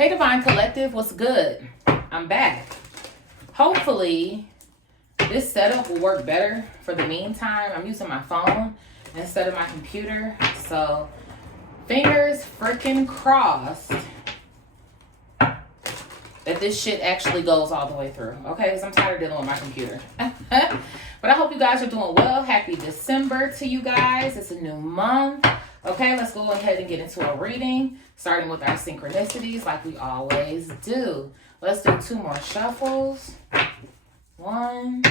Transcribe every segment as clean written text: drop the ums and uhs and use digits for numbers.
Hey Divine Collective, what's good? I'm back. Hopefully this setup will work better for the meantime. I'm using my phone instead of my computer. So fingers freaking crossed that this shit actually goes all the way through. Okay, because I'm tired of dealing with my computer. But I hope you guys are doing well. Happy December to you guys. It's a new month. Okay, let's go ahead and get into a reading, starting with our synchronicities like we always do. Let's do 2 more shuffles. 1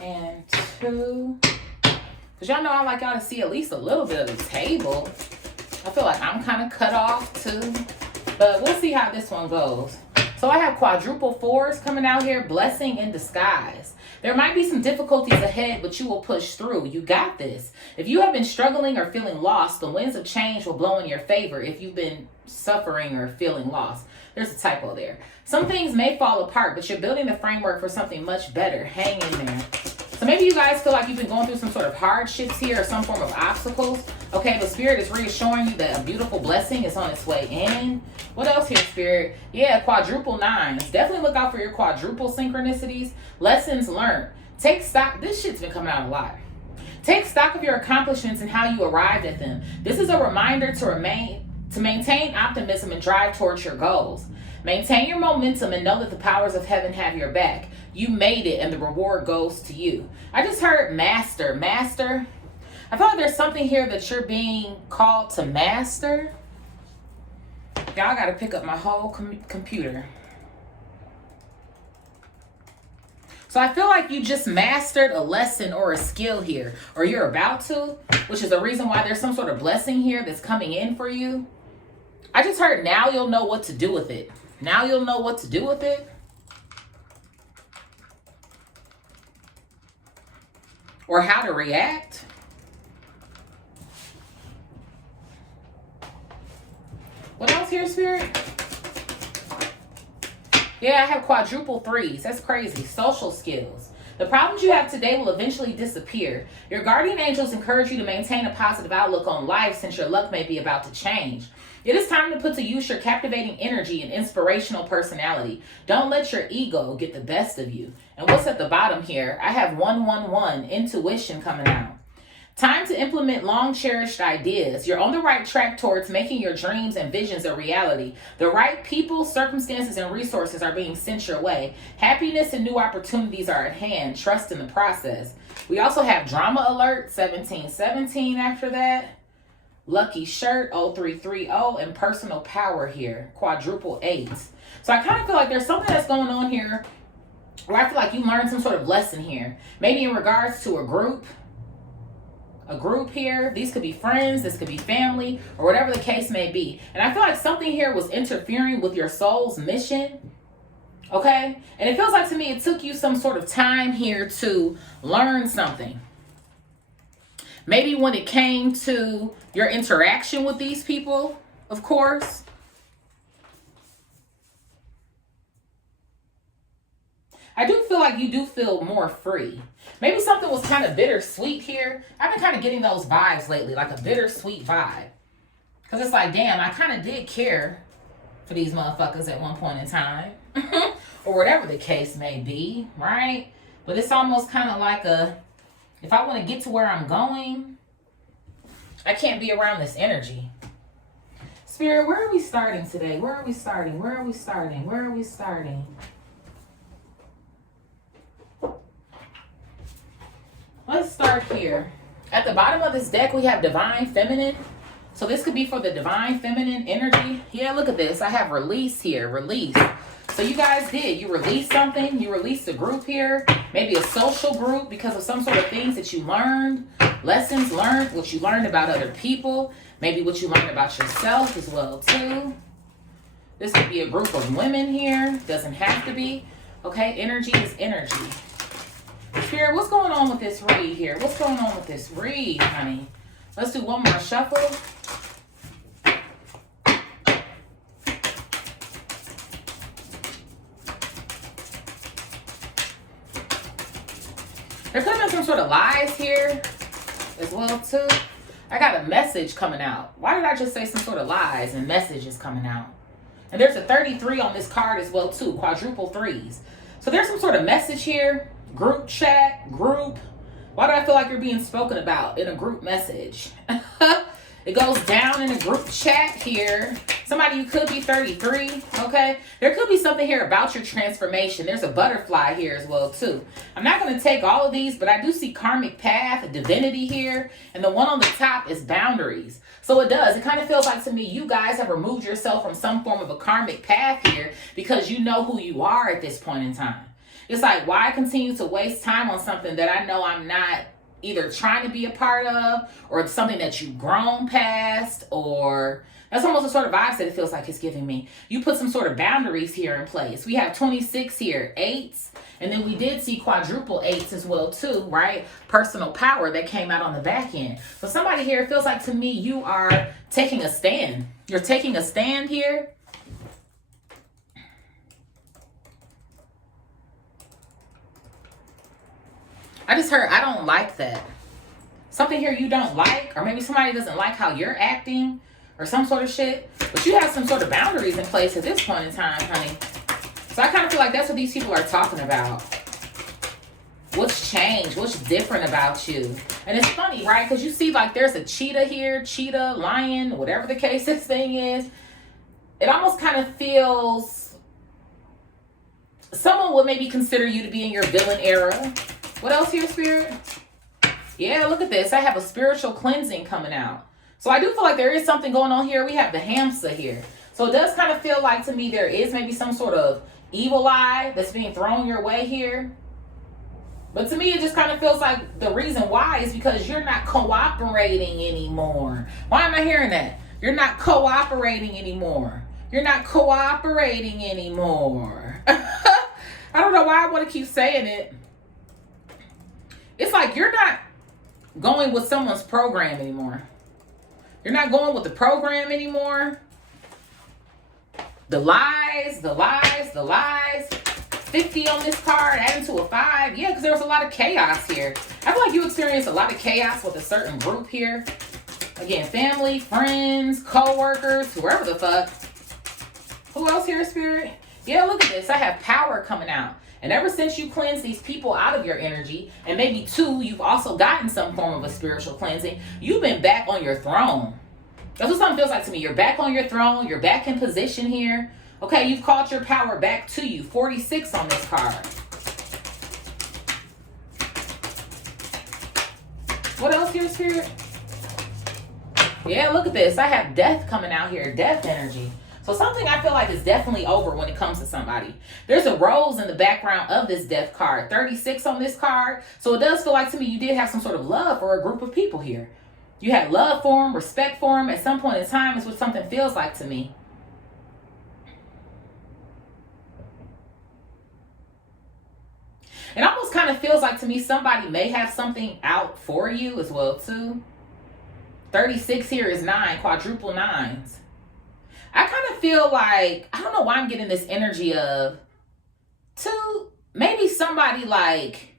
and 2. Because y'all know I like y'all to see at least a little bit of the table. I feel like I'm kind of cut off too. But we'll see how this one goes. So I have quadruple 4s coming out here. Blessing in disguise. There might be some difficulties ahead, but you will push through. You got this. If you have been struggling or feeling lost, the winds of change will blow in your favor if you've been suffering or feeling lost. There's a typo there. Some things may fall apart, but you're building the framework for something much better. Hang in there. So maybe you guys feel like you've been going through some sort of hardships here or some form of obstacles. Okay, but Spirit is reassuring you that a beautiful blessing is on its way in. What else here, Spirit? Yeah, quadruple 9s. Definitely look out for your quadruple synchronicities. Lessons learned. Take stock. This shit's been coming out a lot. Take stock of your accomplishments and how you arrived at them. This is a reminder to maintain optimism and drive towards your goals. Maintain your momentum and know that the powers of heaven have your back. You made it and the reward goes to you. I just heard master. Master. I feel like there's something here that you're being called to master. Y'all got to pick up my whole computer. So I feel like you just mastered a lesson or a skill here, or you're about to, which is the reason why there's some sort of blessing here that's coming in for you. I just heard now you'll know what to do with it. Now you'll know what to do with it. Or how to react. What else here, Spirit? Yeah, I have quadruple 3s. That's crazy. Social skills. The problems you have today will eventually disappear. Your guardian angels encourage you to maintain a positive outlook on life since your luck may be about to change. It is time to put to use your captivating energy and inspirational personality. Don't let your ego get the best of you. And what's at the bottom here? I have 111, intuition coming out. Time to implement long-cherished ideas. You're on the right track towards making your dreams and visions a reality. The right people, circumstances, and resources are being sent your way. Happiness and new opportunities are at hand. Trust in the process. We also have drama alert, 1717 after that. Lucky shirt, 0330, and personal power here, quadruple 8s. So I kind of feel like there's something that's going on here where I feel like you learned some sort of lesson here. Maybe in regards to a group here. These could be friends, this could be family, or whatever the case may be. And I feel like something here was interfering with your soul's mission. Okay? And it feels like to me it took you some sort of time here to learn something. Maybe when it came to your interaction with these people, of course. I do feel like you do feel more free. Maybe something was kind of bittersweet here. I've been kind of getting those vibes lately, like a bittersweet vibe. Because it's like, damn, I kind of did care for these motherfuckers at one point in time. Or whatever the case may be, right? But it's almost kind of like if I want to get to where I'm going, I can't be around this energy. Spirit, where are we starting today? Where are we starting? Where are we starting? Where are we starting? Let's start here. At the bottom of this deck, we have Divine Feminine. So this could be for the Divine Feminine energy. Yeah, look at this. I have release here. Release. So you guys did. You released something. You released a group here. Maybe a social group because of some sort of things that you learned. Lessons learned. What you learned about other people. Maybe what you learned about yourself as well, too. This could be a group of women here. Doesn't have to be. Okay, energy is energy. Spirit, what's going on with this read here? What's going on with this read, honey? Let's do one more shuffle. There could have been some sort of lies here as well, too. I got a message coming out. Why did I just say some sort of lies and messages coming out? And there's a 33 on this card as well too, quadruple threes. So there's some sort of message here, group chat, group. Why do I feel like you're being spoken about in a group message? It goes down in a group chat here. Somebody, you could be 33, okay? There could be something here about your transformation. There's a butterfly here as well, too. I'm not going to take all of these, but I do see karmic path, divinity here, and the one on the top is boundaries. So it does. It kind of feels like to me you guys have removed yourself from some form of a karmic path here because you know who you are at this point in time. It's like, why continue to waste time on something that I know I'm not either trying to be a part of, or it's something that you've grown past, or that's almost the sort of vibes that it feels like it's giving me. You put some sort of boundaries here in place. We have 26 here, 8s, and then we did see quadruple 8s as well too, right? Personal power that came out on the back end. So somebody here, it feels like to me you are taking a stand. You're taking a stand here. I just heard, I don't like that. Something here you don't like, or maybe somebody doesn't like how you're acting, or some sort of shit. But you have some sort of boundaries in place at this point in time, honey. So I kind of feel like that's what these people are talking about. What's changed? What's different about you? And it's funny, right? Because you see like there's a cheetah here, cheetah, lion, whatever the case this thing is. It almost kind of feels, someone would maybe consider you to be in your villain era. What else here, Spirit? Yeah, look at this. I have a spiritual cleansing coming out. So I do feel like there is something going on here. We have the hamster here. So it does kind of feel like to me there is maybe some sort of evil eye that's being thrown your way here. But to me, it just kind of feels like the reason why is because you're not cooperating anymore. Why am I hearing that? You're not cooperating anymore. You're not cooperating anymore. I don't know why I want to keep saying it. It's like you're not going with someone's program anymore. You're not going with the program anymore. The lies, the lies, the lies. 50 on this card, adding to a 5. Yeah, because there was a lot of chaos here. I feel like you experienced a lot of chaos with a certain group here. Again, family, friends, co-workers, whoever the fuck. Who else here, Spirit? Yeah, look at this. I have power coming out. And ever since you cleanse these people out of your energy, and maybe too, you've also gotten some form of a spiritual cleansing, you've been back on your throne. That's what something feels like to me. You're back on your throne. You're back in position here. Okay, you've called your power back to you. 46 on this card. What else here, Spirit? Yeah, look at this. I have death coming out here. Death energy. So something I feel like is definitely over when it comes to somebody. There's a rose in the background of this death card. 36 on this card. So it does feel like to me you did have some sort of love for a group of people here. You had love for them, respect for them at some point in time is what something feels like to me. It almost kind of feels like to me somebody may have something out for you as well too. 36 here is 9, quadruple 9s. I kind of feel like, I don't know why I'm getting this energy of, maybe somebody like,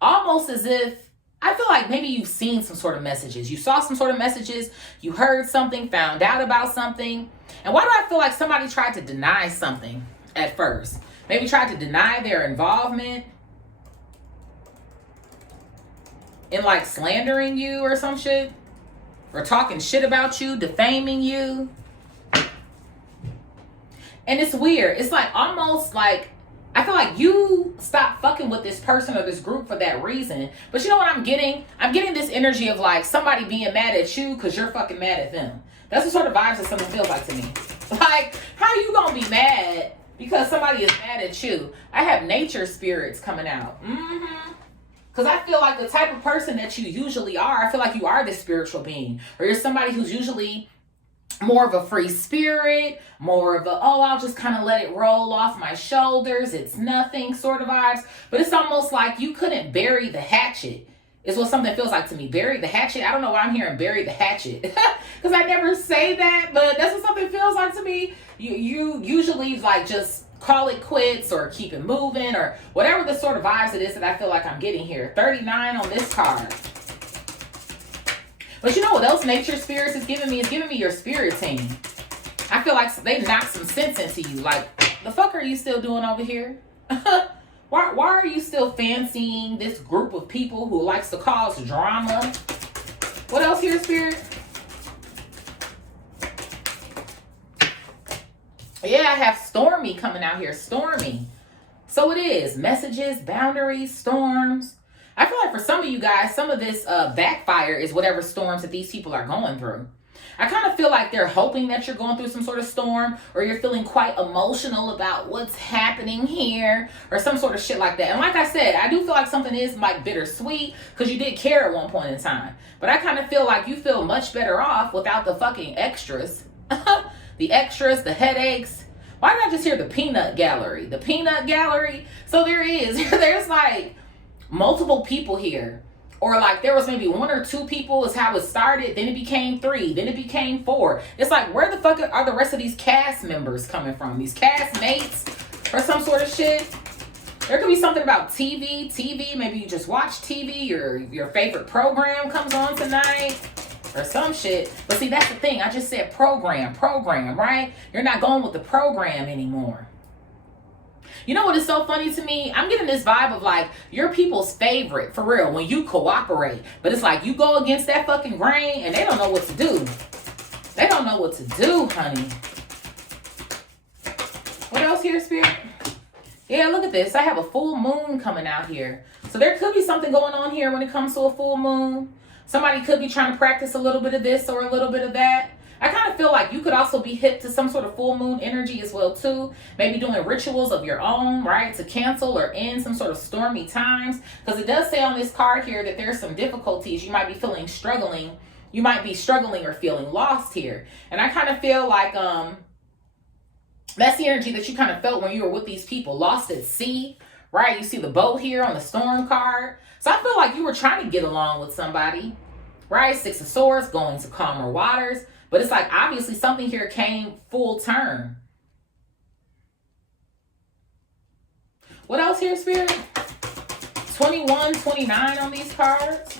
almost as if, I feel like maybe you've seen some sort of messages. You saw some sort of messages, you heard something, found out about something. And why do I feel like somebody tried to deny something at first? Maybe tried to deny their involvement in like slandering you or some shit. Or talking shit about you, defaming you. And it's weird. It's like almost like, I feel like you stopped fucking with this person or this group for that reason. But you know what I'm getting? I'm getting this energy of like somebody being mad at you because you're fucking mad at them. That's the sort of vibes that something feels like to me. Like, how you gonna be mad because somebody is mad at you? I have nature spirits coming out. Because I feel like the type of person that you usually are, I feel like you are this spiritual being. Or you're somebody who's usually more of a free spirit, more of a, oh, I'll just kind of let it roll off my shoulders. It's nothing sort of vibes. But it's almost like you couldn't bury the hatchet. Is what something feels like to me. Bury the hatchet. I don't know why I'm hearing bury the hatchet. Because I never say that, but that's what something feels like to me. You usually like just call it quits or keep it moving or whatever the sort of vibes it is that I feel like I'm getting here. 39 on this card. But you know what else nature spirits is giving me? It's giving me your spirit team. I I feel like they knocked some sense into you. Like, the fuck are you still doing over here? Why are you still fancying this group of people who likes to cause drama? What else here, Spirit? Yeah, I have stormy coming out here. Stormy. So it is. Messages, boundaries, storms. I feel like for some of you guys, some of this backfire is whatever storms that these people are going through. I kind of feel like they're hoping that you're going through some sort of storm, or you're feeling quite emotional about what's happening here, or some sort of shit like that. And like I said, I do feel like something is like bittersweet, because you did care at one point in time. But I kind of feel like you feel much better off without the fucking extras. The extras, the headaches. Why did I just hear the peanut gallery? The peanut gallery? So there is. There's like multiple people here. Or like there was maybe 1 or 2 people is how it started. Then it became 3. Then it became 4. It's like, where the fuck are the rest of these cast members coming from? These cast mates or some sort of shit? There could be something about TV. Maybe you just watch TV. Your favorite program comes on tonight. Or some shit. But see, that's the thing. I just said program, right? You're not going with the program anymore. You know what is so funny to me? I'm getting this vibe of like, you're people's favorite, for real, when you cooperate. But it's like, you go against that fucking grain and they don't know what to do. They don't know what to do, honey. What else here, Spirit? Yeah, look at this. I have a full moon coming out here. So there could be something going on here when it comes to a full moon. Somebody could be trying to practice a little bit of this or a little bit of that. I kind of feel like you could also be hip to some sort of full moon energy as well too. Maybe doing rituals of your own, right? To cancel or end some sort of stormy times. Because it does say on this card here that there's some difficulties. You might be feeling struggling. You might be struggling or feeling lost here. And I kind of feel like that's the energy that you kind of felt when you were with these people. Lost at sea, right? You see the boat here on the storm card. So I feel like you were trying to get along with somebody, right? 6 of Swords, going to calmer waters. But it's like, obviously, something here came full turn. What else here, Spirit? 21, 29 on these cards.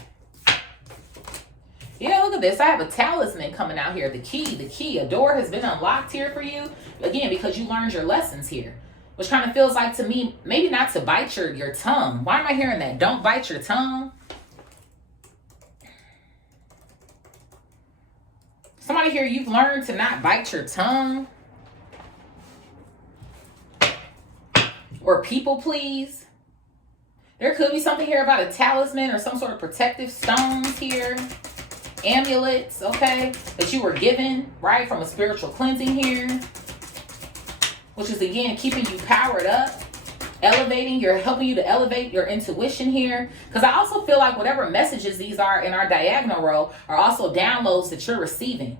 Yeah, look at this. I have a talisman coming out here. The key. A door has been unlocked here for you. Again, because you learned your lessons here. Which kind of feels like to me, maybe not to bite your tongue. Why am I hearing that? Don't bite your tongue. Somebody here, you've learned to not bite your tongue. Or people please. There could be something here about a talisman or some sort of protective stones here. Amulets, okay, that you were given, right, from a spiritual cleansing here. Which is, again, keeping you powered up. Helping you to elevate your intuition here. Because I also feel like whatever messages these are in our diagonal row are also downloads that you're receiving,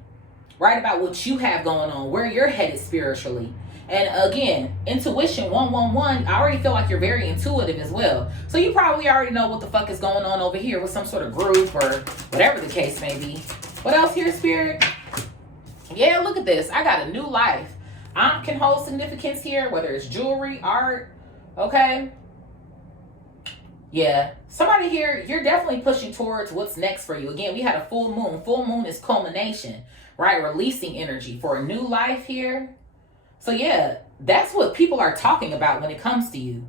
right? About what you have going on, where you're headed spiritually. And again, intuition 111, I already feel like you're very intuitive as well. So you probably already know what the fuck is going on over here with some sort of group or whatever the case may be. What else here, Spirit? Yeah, look at this. I got a new life. Can hold significance here, whether it's jewelry, art. Okay. Yeah. Somebody here, you're definitely pushing towards what's next for you. Again, we had a full moon. Full moon is culmination, right? Releasing energy for a new life here. So yeah, that's what people are talking about when it comes to you.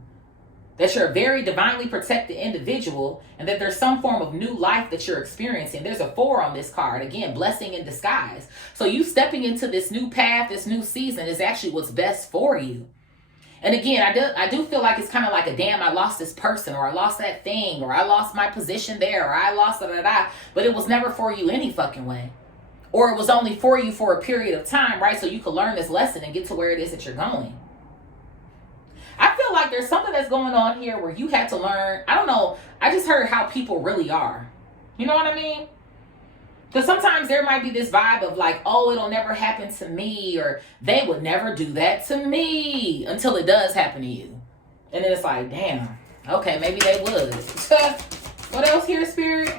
That you're a very divinely protected individual and that there's some form of new life that you're experiencing. There's a 4 on this card. Again, blessing in disguise. So you stepping into this new path, this new season is actually what's best for you. And again, I do feel like it's kind of like a damn, I lost this person, or I lost that thing, or I lost my position there, or I lost da-da-da. But it was never for you any fucking way. Or it was only for you for a period of time, right? So you could learn this lesson and get to where it is that you're going. I feel like there's something that's going on here where you had to learn. I don't know. I just heard how people really are. You know what I mean? Because sometimes there might be this vibe of like, oh, it'll never happen to me, or they would never do that to me, until it does happen to you. And then it's like, damn, okay, maybe they would. What else here, Spirit?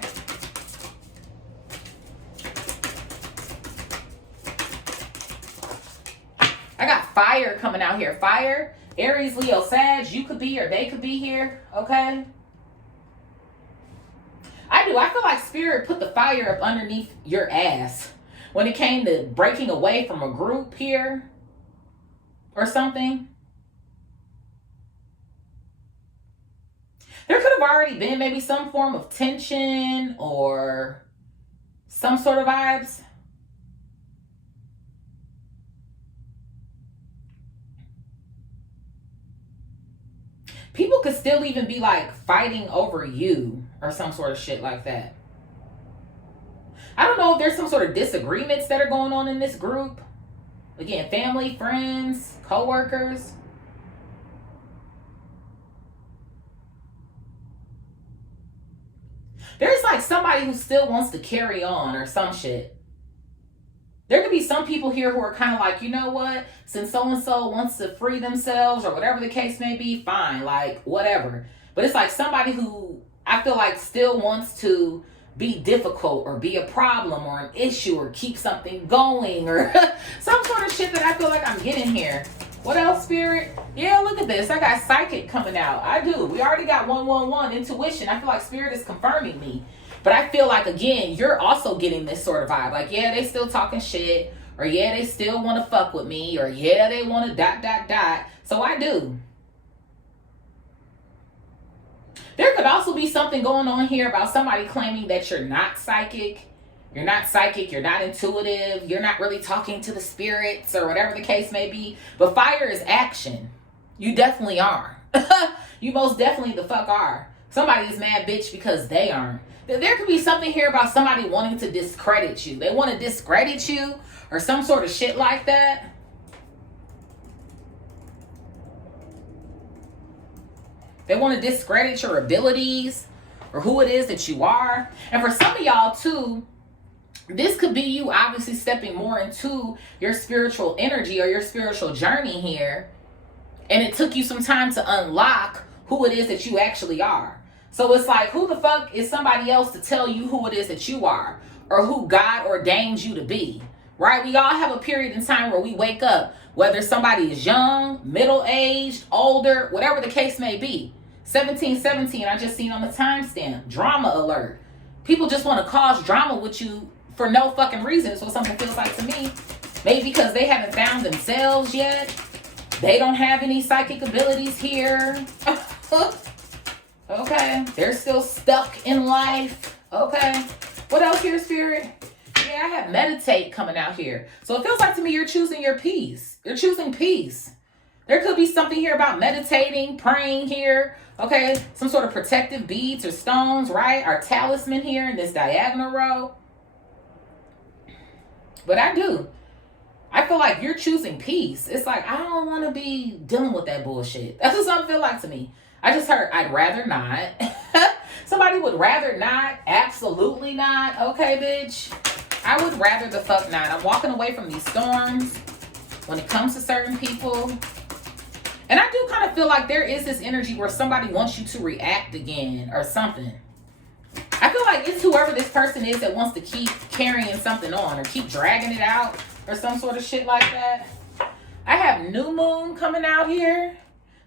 I got fire coming out here. Fire, Aries, Leo, Sag, you could be or they could be here, okay? I feel like Spirit put the fire up underneath your ass. when it came to breaking away from a group here or something. There could have already been maybe some form of tension or some sort of vibes. People could still even be like fighting over you or some sort of shit like that. I don't know if there's some sort of disagreements that are going on in this group. Again, family, friends, co-workers. There's like somebody who still wants to carry on or some shit. There could be some people here who are kind of like, you know what? Since so-and-so wants to free themselves or whatever the case may be, fine, like whatever. But it's like somebody who I feel like still wants to be difficult or be a problem or an issue or keep something going or some sort of shit that I feel like I'm getting here. What else, Spirit? Yeah, look at this. I got psychic coming out. I do. We already got 111, intuition. I feel like Spirit is confirming me. But I feel like, again, you're also getting this sort of vibe. Like, yeah, they still talking shit. Or, yeah, they still want to fuck with me. Or, yeah, they want to ... So I do. There could also be something going on here about somebody claiming that you're not psychic. You're not psychic. You're not intuitive. You're not really talking to the spirits or whatever the case may be. But fire is action. You definitely are. You most definitely the fuck are. Somebody is mad bitch because they aren't. There could be something here about somebody wanting to discredit you. They want to discredit you or some sort of shit like that. They want to discredit your abilities or who it is that you are. And for some of y'all too, this could be you obviously stepping more into your spiritual energy or your spiritual journey here. And it took you some time to unlock who it is that you actually are. So it's like, who the fuck is somebody else to tell you who it is that you are or who God ordained you to be, right? We all have a period in time where we wake up, whether somebody is young, middle-aged, older, whatever the case may be. 1717, I just seen on the timestamp, drama alert. People just want to cause drama with you for no fucking reason. That's what something feels like to me. Maybe because they haven't found themselves yet. They don't have any psychic abilities here. Okay, they're still stuck in life. Okay, what else here, Spirit? Yeah, I have meditate coming out here. So it feels like to me you're choosing your peace. You're choosing peace. There could be something here about meditating, praying here. Okay, some sort of protective beads or stones, right? Our talisman here in this diagonal row. But I feel like you're choosing peace. It's like, I don't want to be dealing with that bullshit. That's what something feel like to me. I just heard, I'd rather not. Somebody would rather not. Absolutely not. Okay, bitch. I would rather the fuck not. I'm walking away from these storms when it comes to certain people. And I do kind of feel like there is this energy where somebody wants you to react again or something. I feel like it's whoever this person is that wants to keep carrying something on or keep dragging it out or some sort of shit like that. I have new moon coming out here.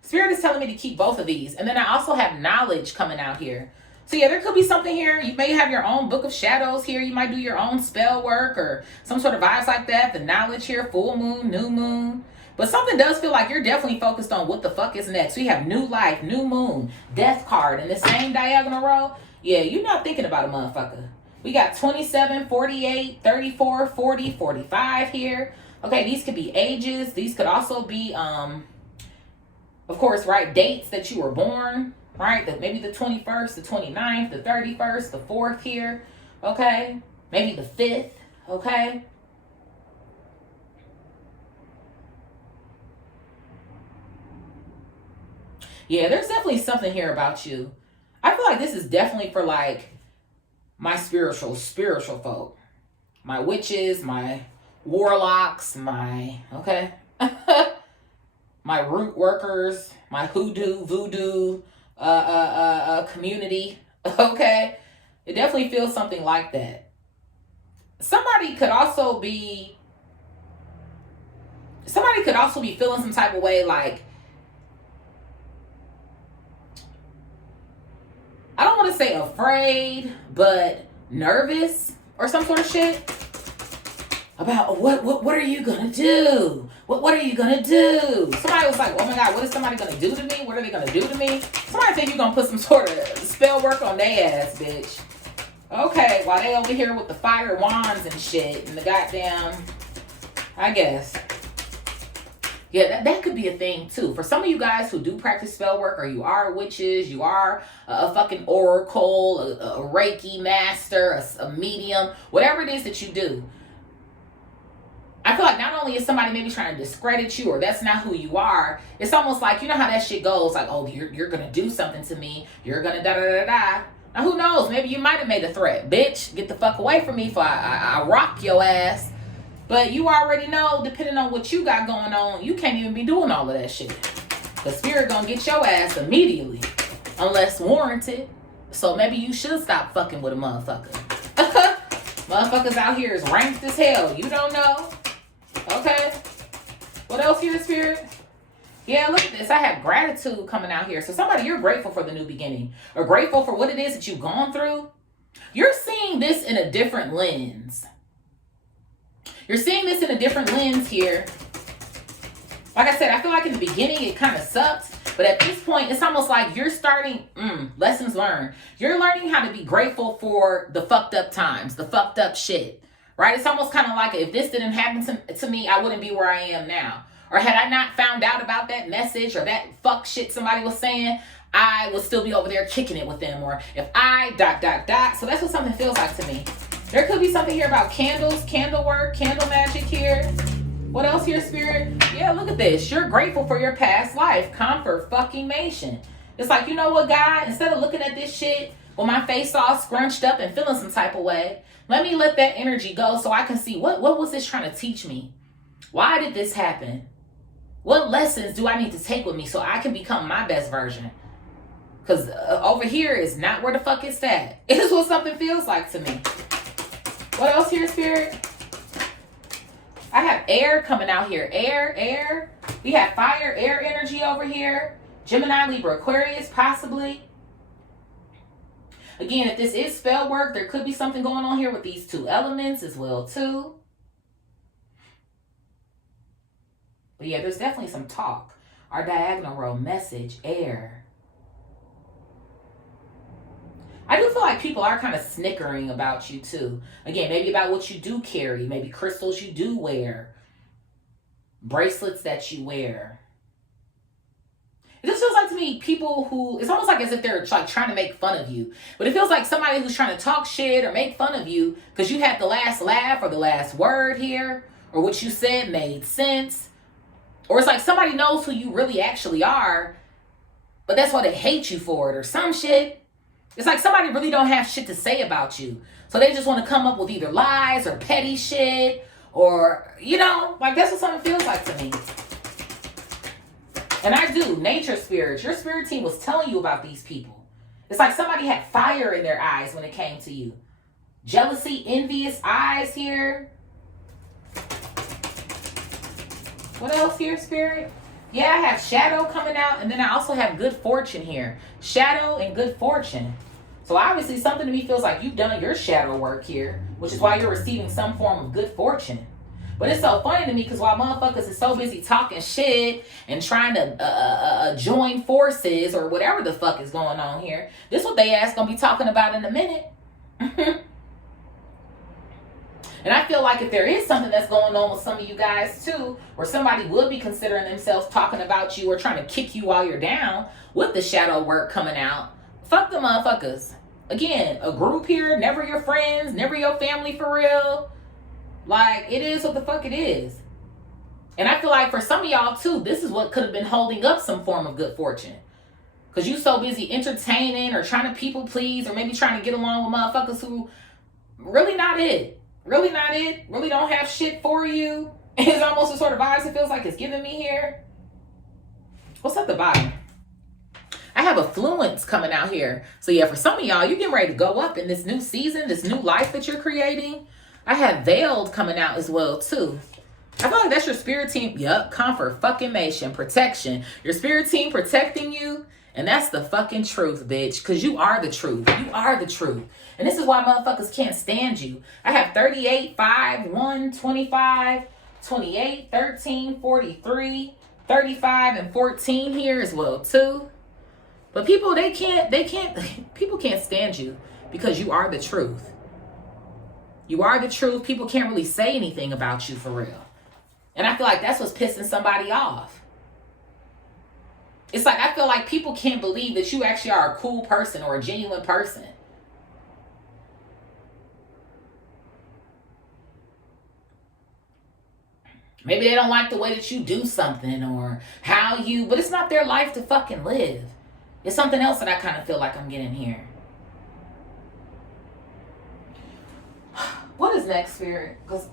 Spirit is telling me to keep both of these. And then I also have knowledge coming out here. So yeah, there could be something here. You may have your own book of shadows here. You might do your own spell work or some sort of vibes like that. The knowledge here, full moon, new moon. But something does feel like you're definitely focused on what the fuck is next. We have new life, new moon, death card in the same diagonal row. Yeah, you're not thinking about a motherfucker. We got 27, 48, 34, 40, 45 here. Okay, these could be ages. These could also be, of course, right, dates that you were born, right? Maybe the 21st, the 29th, the 31st, the 4th here, okay? Maybe the 5th, okay? Yeah, there's definitely something here about you. I feel like this is definitely for, like, my spiritual folk. My witches, my warlocks, my, okay? My root workers, my hoodoo, voodoo, community, okay? It definitely feels something like that. Somebody could also be feeling some type of way like, I don't want to say afraid, but nervous or some sort of shit. about what are you gonna do? What are you gonna do? Somebody was like, oh my God, what is somebody gonna do to me? What are they gonna do to me? Somebody think you're gonna put some sort of spell work on their ass, bitch. Okay, while they over here with the fire wands and shit and the goddamn, I guess. Yeah, that could be a thing too. For some of you guys who do practice spell work, or you are witches, you are a fucking oracle, a Reiki master, a medium, whatever it is that you do. I feel like not only is somebody maybe trying to discredit you or that's not who you are, it's almost like, you know how that shit goes, like, oh, you're going to do something to me. You're going to da-da-da-da-da. Now, who knows? Maybe you might have made a threat. Bitch, get the fuck away from me before I rock your ass. But you already know, depending on what you got going on, you can't even be doing all of that shit. The spirit going to get your ass immediately, unless warranted. So maybe you should stop fucking with a motherfucker. Motherfuckers out here is ranked as hell. You don't know. Okay. What else here, spirit? Yeah, look at this. I have gratitude coming out here. So somebody, you're grateful for the new beginning, or grateful for what it is that you've gone through. You're seeing this in a different lens. You're seeing this in a different lens here. Like I said, I feel like in the beginning it kind of sucked. But at this point, it's almost like you're starting, lessons learned. You're learning how to be grateful for the fucked up times, the fucked up shit. Right? It's almost kind of like, if this didn't happen to me, I wouldn't be where I am now. Or had I not found out about that message or that fuck shit somebody was saying, I would still be over there kicking it with them. Or if I ... So that's what something feels like to me. There could be something here about candles, candle work, candle magic here. What else here, spirit? Yeah, look at this. You're grateful for your past life. Comfort fucking mation. It's like, you know what, God? Instead of looking at this shit with my face all scrunched up and feeling some type of way, let me let that energy go so I can see what was this trying to teach me? Why did this happen? What lessons do I need to take with me so I can become my best version? Because over here is not where the fuck it's at. It's what something feels like to me. What else here, spirit? I have air coming out here. Air. We have fire, air energy over here. Gemini, Libra, Aquarius, possibly. Again, if this is spell work, there could be something going on here with these two elements as well, too. But yeah, there's definitely some talk. Our diagonal row, message, air. I do feel like people are kind of snickering about you, too. Again, maybe about what you do carry. Maybe crystals you do wear. Bracelets that you wear. It just feels like to me, people who, it's almost like as if they're like trying to make fun of you. But it feels like somebody who's trying to talk shit or make fun of you because you had the last laugh or the last word here, or what you said made sense. Or it's like somebody knows who you really actually are, but that's why they hate you for it or some shit. It's like somebody really don't have shit to say about you. So they just want to come up with either lies or petty shit or, you know, like that's what something feels like to me. And I do. Nature spirits. Your spirit team was telling you about these people. It's like somebody had fire in their eyes when it came to you. Jealousy, envious eyes here. What else here, spirit? Yeah, I have shadow coming out, and then I also have good fortune here. Shadow and good fortune. So obviously something to me feels like you've done your shadow work here, which is why you're receiving some form of good fortune. But it's so funny to me because while motherfuckers is so busy talking shit and trying to join forces or whatever the fuck is going on here, this is what they ass gonna be talking about in a minute. And I feel like if there is something that's going on with some of you guys too, where somebody would be considering themselves talking about you or trying to kick you while you're down with the shadow work coming out, fuck the motherfuckers. Again, a group here, never your friends, never your family for real. Like, it is what the fuck it is. And I feel like for some of y'all too, this is what could have been holding up some form of good fortune. Because you so busy entertaining or trying to people please or maybe trying to get along with motherfuckers who really not it. Really not it. Really don't have shit for you. It's almost the sort of vibes it feels like it's giving me here. What's at the bottom? I have affluence coming out here. So yeah, for some of y'all, you're getting ready to go up in this new season, this new life that you're creating. I have veiled coming out as well too. I feel like that's your spirit team. Yup, comfort, fucking mation, protection. Your spirit team protecting you And that's the fucking truth, bitch. Because you are the truth. You are the truth. And this is why motherfuckers can't stand you. I have 38, 5, 1, 25, 28, 13, 43, 35, and 14 here as well, too. But people, people can't stand you because you are the truth. You are the truth. People can't really say anything about you for real. And I feel like that's what's pissing somebody off. It's like, I feel like people can't believe that you actually are a cool person or a genuine person. Maybe they don't like the way that you do something or how you, but it's not their life to fucking live. It's something else that I kind of feel like I'm getting here. What is next, Spirit? Because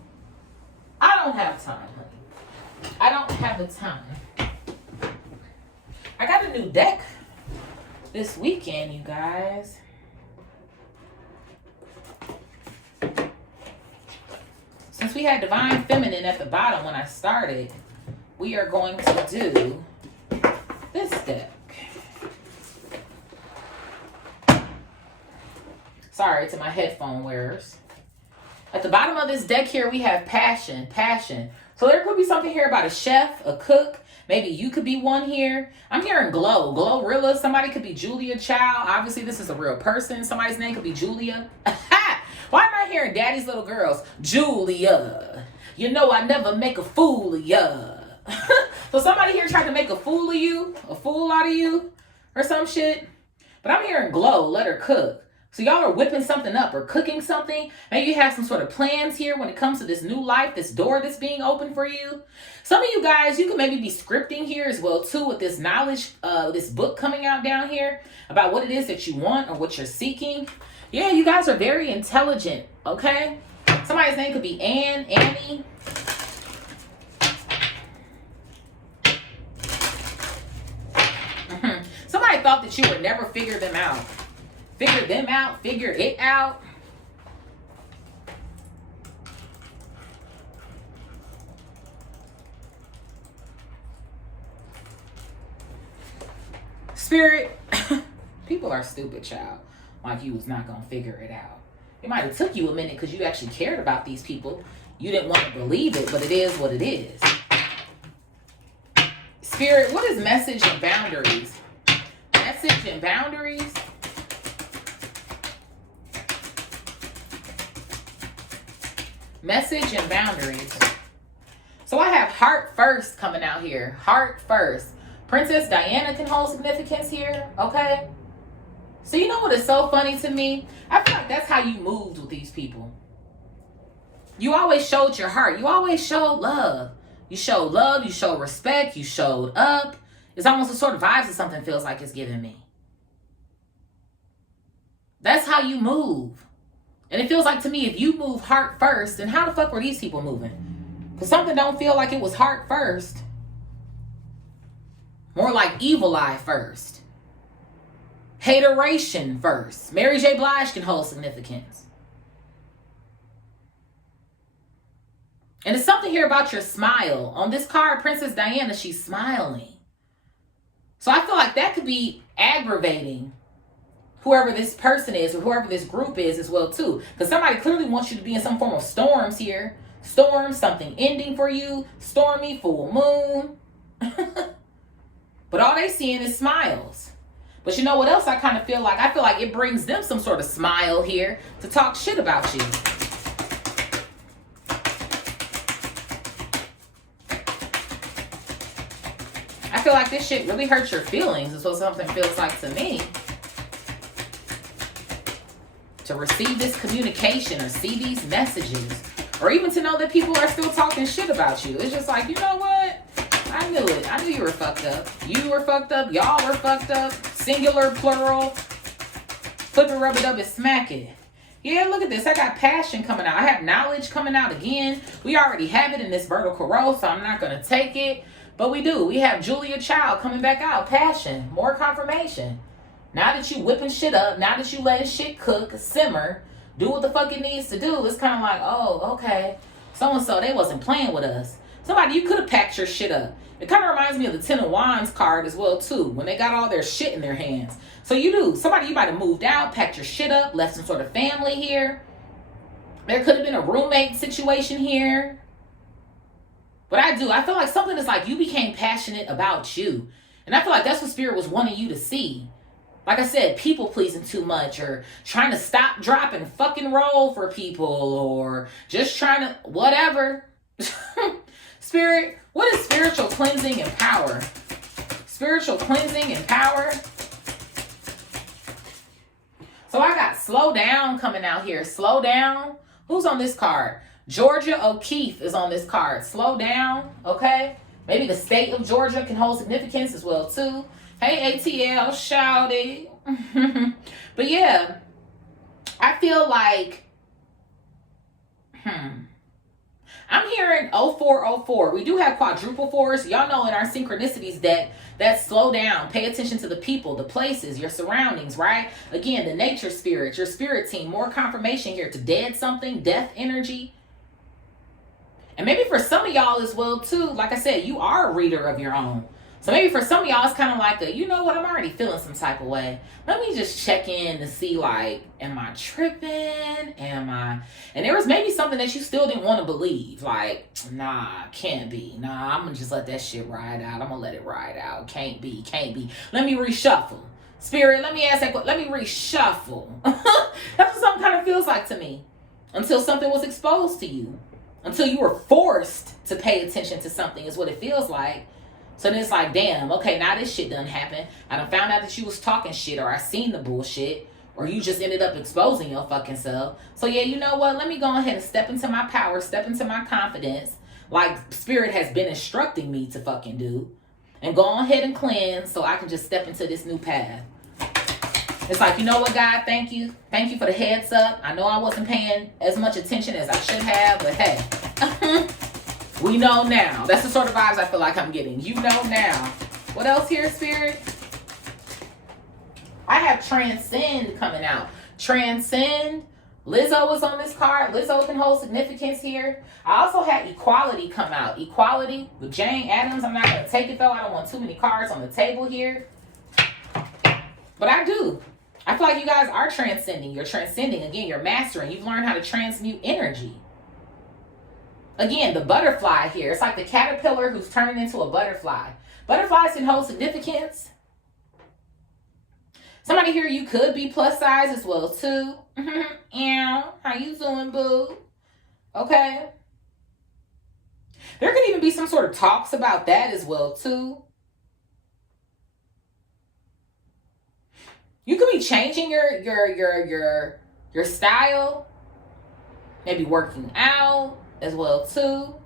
I don't have time, honey. I don't have the time. I got a new deck this weekend, you guys. Since we had Divine Feminine at the bottom when I started, we are going to do this deck. Sorry to my headphone wearers. At the bottom of this deck here, we have passion, passion. So there could be something here about a chef, a cook. Maybe you could be one here. I'm hearing glow, glorilla. Somebody could be Julia Child. Obviously, this is a real person. Somebody's name could be Julia. Why am I hearing Daddy's Little Girls? Julia. You know I never make a fool of ya. So somebody here tried to make a fool of you, a fool out of you, or some shit. But I'm hearing glow, let her cook. So y'all are whipping something up or cooking something. Maybe you have some sort of plans here when it comes to this new life, this door that's being opened for you. Some of you guys, you can maybe be scripting here as well too with this knowledge, this book coming out down here about what it is that you want or what you're seeking. Yeah, you guys are very intelligent, okay? Somebody's name could be Anne, Annie. Somebody thought that you would never figure them out. Figure them out, figure it out. Spirit, people are stupid, child. Like you was not going to figure it out. It might have took you a minute because you actually cared about these people. You didn't want to believe it, but it is what it is. Spirit, what is message and boundaries? Message and boundaries. Message and boundaries. So I have heart first coming out here. Heart first. Princess Diana can hold significance here. Okay. So you know what is so funny to me? I feel like that's how you moved with these people. You always showed your heart. You always showed love. You showed love. You showed respect. You showed up. It's almost the sort of vibes that something feels like it's giving me. That's how you move. And it feels like to me, if you move heart first, then how the fuck were these people moving? Because something don't feel like it was heart first. More like evil eye first. Hateration first. Mary J. Blige can hold significance. And it's something here about your smile. On this card, Princess Diana, she's smiling. So I feel like that could be aggravating whoever this person is or whoever this group is as well too. Because somebody clearly wants you to be in some form of storms here. Storm, something ending for you. Stormy, full moon. But all they seeing is smiles. But you know what else I kind of feel like? I feel like it brings them some sort of smile here to talk shit about you. I feel like this shit really hurts your feelings is what something feels like to me. To receive this communication or see these messages. Or even to know that people are still talking shit about you. It's just like, you know what? I knew it. I knew you were fucked up. You were fucked up. Y'all were fucked up. Singular, plural. Flip it, rub it up, and smack it. Yeah, look at this. I got passion coming out. I have knowledge coming out again. We already have it in this vertical row, so I'm not going to take it. But we do. We have Julia Child coming back out. Passion. More confirmation. Now that you whipping shit up, now that you letting shit cook, simmer, do what the fuck it needs to do, it's kind of like, oh, okay. So-and-so, they wasn't playing with us. Somebody, you could have packed your shit up It kind of reminds me of the Ten of Wands card as well, too, when they got all their shit in their hands. So you might have moved out, packed your shit up, left some sort of family here. There could have been a roommate situation here. But I feel like something is like you became passionate about you. And I feel like that's what Spirit was wanting you to see. Like I said, people pleasing too much, or trying to stop, drop, and fucking roll for people, or just trying to, whatever. Spirit, what is spiritual cleansing and power? Spiritual cleansing and power. So I got slow down coming out here. Slow down. Who's on this card? Georgia O'Keeffe is on this card. Slow down, okay? Maybe the state of Georgia can hold significance as well, too. Hey, ATL, shouty. But yeah, I feel like, I'm hearing 0404. We do have quadruple fours. Y'all know in our synchronicities that slow down. Pay attention to the people, the places, your surroundings, right? Again, the nature spirit, your spirit team. More confirmation here to dead something, death energy. And maybe for some of y'all as well, too, like I said, you are a reader of your own. So maybe for some of y'all, it's kind of like a, you know what, I'm already feeling some type of way. Let me just check in to see, like, am I tripping? And there was maybe something that you still didn't want to believe. Like, nah, can't be. Nah, I'm going to just let that shit ride out. I'm going to let it ride out. Can't be. Let me reshuffle. Spirit, let me ask that, let me reshuffle. That's what something kind of feels like to me. Until something was exposed to you. Until you were forced to pay attention to something is what it feels like. So then it's like, damn, okay, now this shit done happened. I done found out that you was talking shit, or I seen the bullshit, or you just ended up exposing your fucking self. So yeah, you know what? Let me go ahead and step into my power, step into my confidence, like Spirit has been instructing me to fucking do, and go ahead and cleanse so I can just step into this new path. It's like, you know what, God, thank you. Thank you for the heads up. I know I wasn't paying as much attention as I should have, but hey. We know now. That's the sort of vibes I feel like I'm getting. You know now. What else here, Spirit? I have Transcend coming out. Transcend. Lizzo was on this card. Lizzo can hold significance here. I also had Equality come out. Equality with Jane Addams. I'm not going to take it, though. I don't want too many cards on the table here. But I do. I feel like you guys are transcending. You're transcending. Again, you're mastering. You've learned how to transmute energy. Again, the butterfly here. It's like the caterpillar who's turning into a butterfly. Butterflies can hold significance. Somebody here, you could be plus size as well, too. Yeah, how you doing, boo? Okay. There could even be some sort of talks about that as well, too. You could be changing your style. Maybe working out as well too.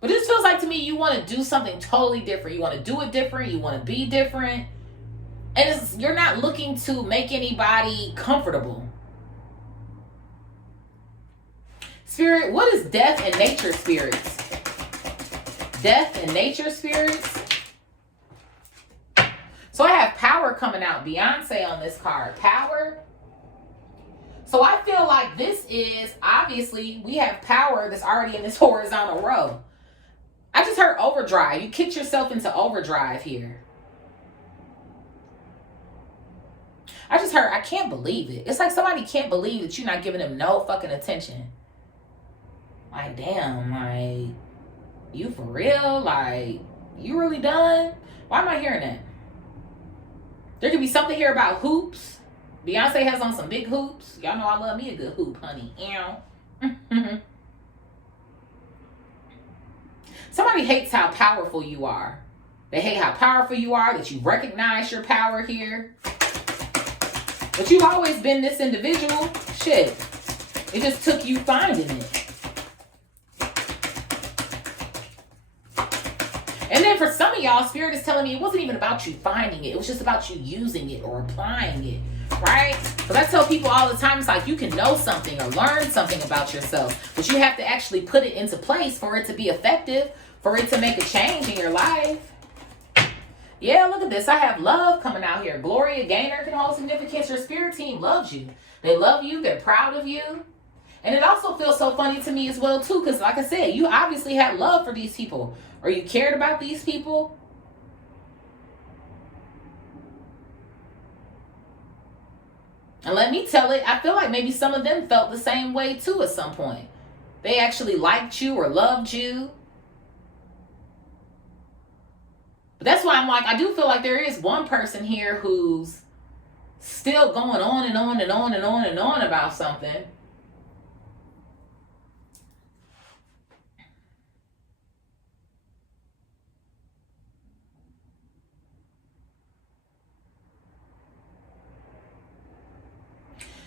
But this feels like to me you want to do something totally different. You want to do it different. You want to be different. And you're not looking to make anybody comfortable. Spirit, what is death and nature spirits? Death and nature spirits? So I have power coming out. Beyonce on this card. Power. So I feel like this is, obviously, we have power that's already in this horizontal row. I just heard overdrive. You kicked yourself into overdrive here. I just heard, I can't believe it. It's like somebody can't believe that you're not giving them no fucking attention. Like, damn, like, you for real? Like, you really done? Why am I hearing that? There could be something here about hoops. Beyonce has on some big hoops. Y'all know I love me a good hoop, honey. Ew. Somebody hates how powerful you are. They hate how powerful you are, that you recognize your power here. But you've always been this individual. Shit. It just took you finding it. And then for some of y'all, Spirit is telling me it wasn't even about you finding it. It was just about you using it or applying it, right? Because I tell people all the time, it's like you can know something or learn something about yourself, but you have to actually put it into place for it to be effective, for it to make a change in your life. Yeah, look at this. I have love coming out here. Gloria Gaynor can hold significance. Your spirit team loves you. They love you. They're proud of you. And it also feels so funny to me as well, too, because like I said, you obviously had love for these people, or you cared about these people. And let me tell it, I feel like maybe some of them felt the same way, too, at some point. They actually liked you or loved you. But that's why I'm like, I do feel like there is one person here who's still going on and on and on and on and on about something.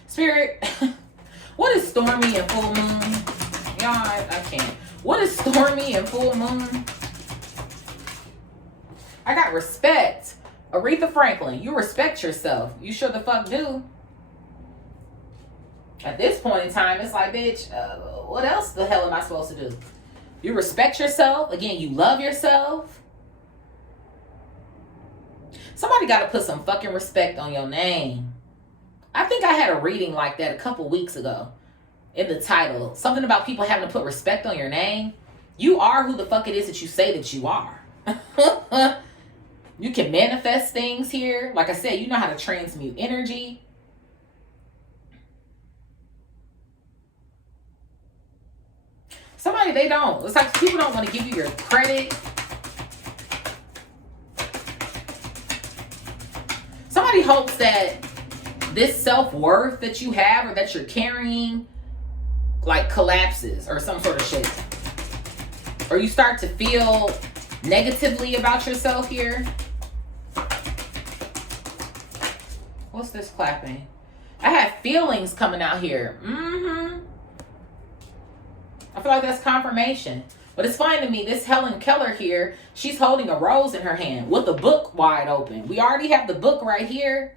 Spirit, what is stormy and full moon? Y'all, I can't. What is stormy and full moon? I got respect. Aretha Franklin, you respect yourself. You sure the fuck do. At this point in time, it's like, bitch, what else the hell am I supposed to do? You respect yourself. Again, you love yourself. Somebody got to put some fucking respect on your name. I think I had a reading like that a couple weeks ago in the title. Something about people having to put respect on your name. You are who the fuck it is that you say that you are. You can manifest things here. Like I said, you know how to transmute energy. Somebody, they don't. It's like people don't want to give you your credit. Somebody hopes that this self-worth that you have or that you're carrying like collapses or some sort of shit. Or you start to feel negatively about yourself here. What's this clapping? I have feelings coming out here. I feel like that's confirmation. But it's fine to me. This Helen Keller here, she's holding a rose in her hand with the book wide open. We already have the book right here.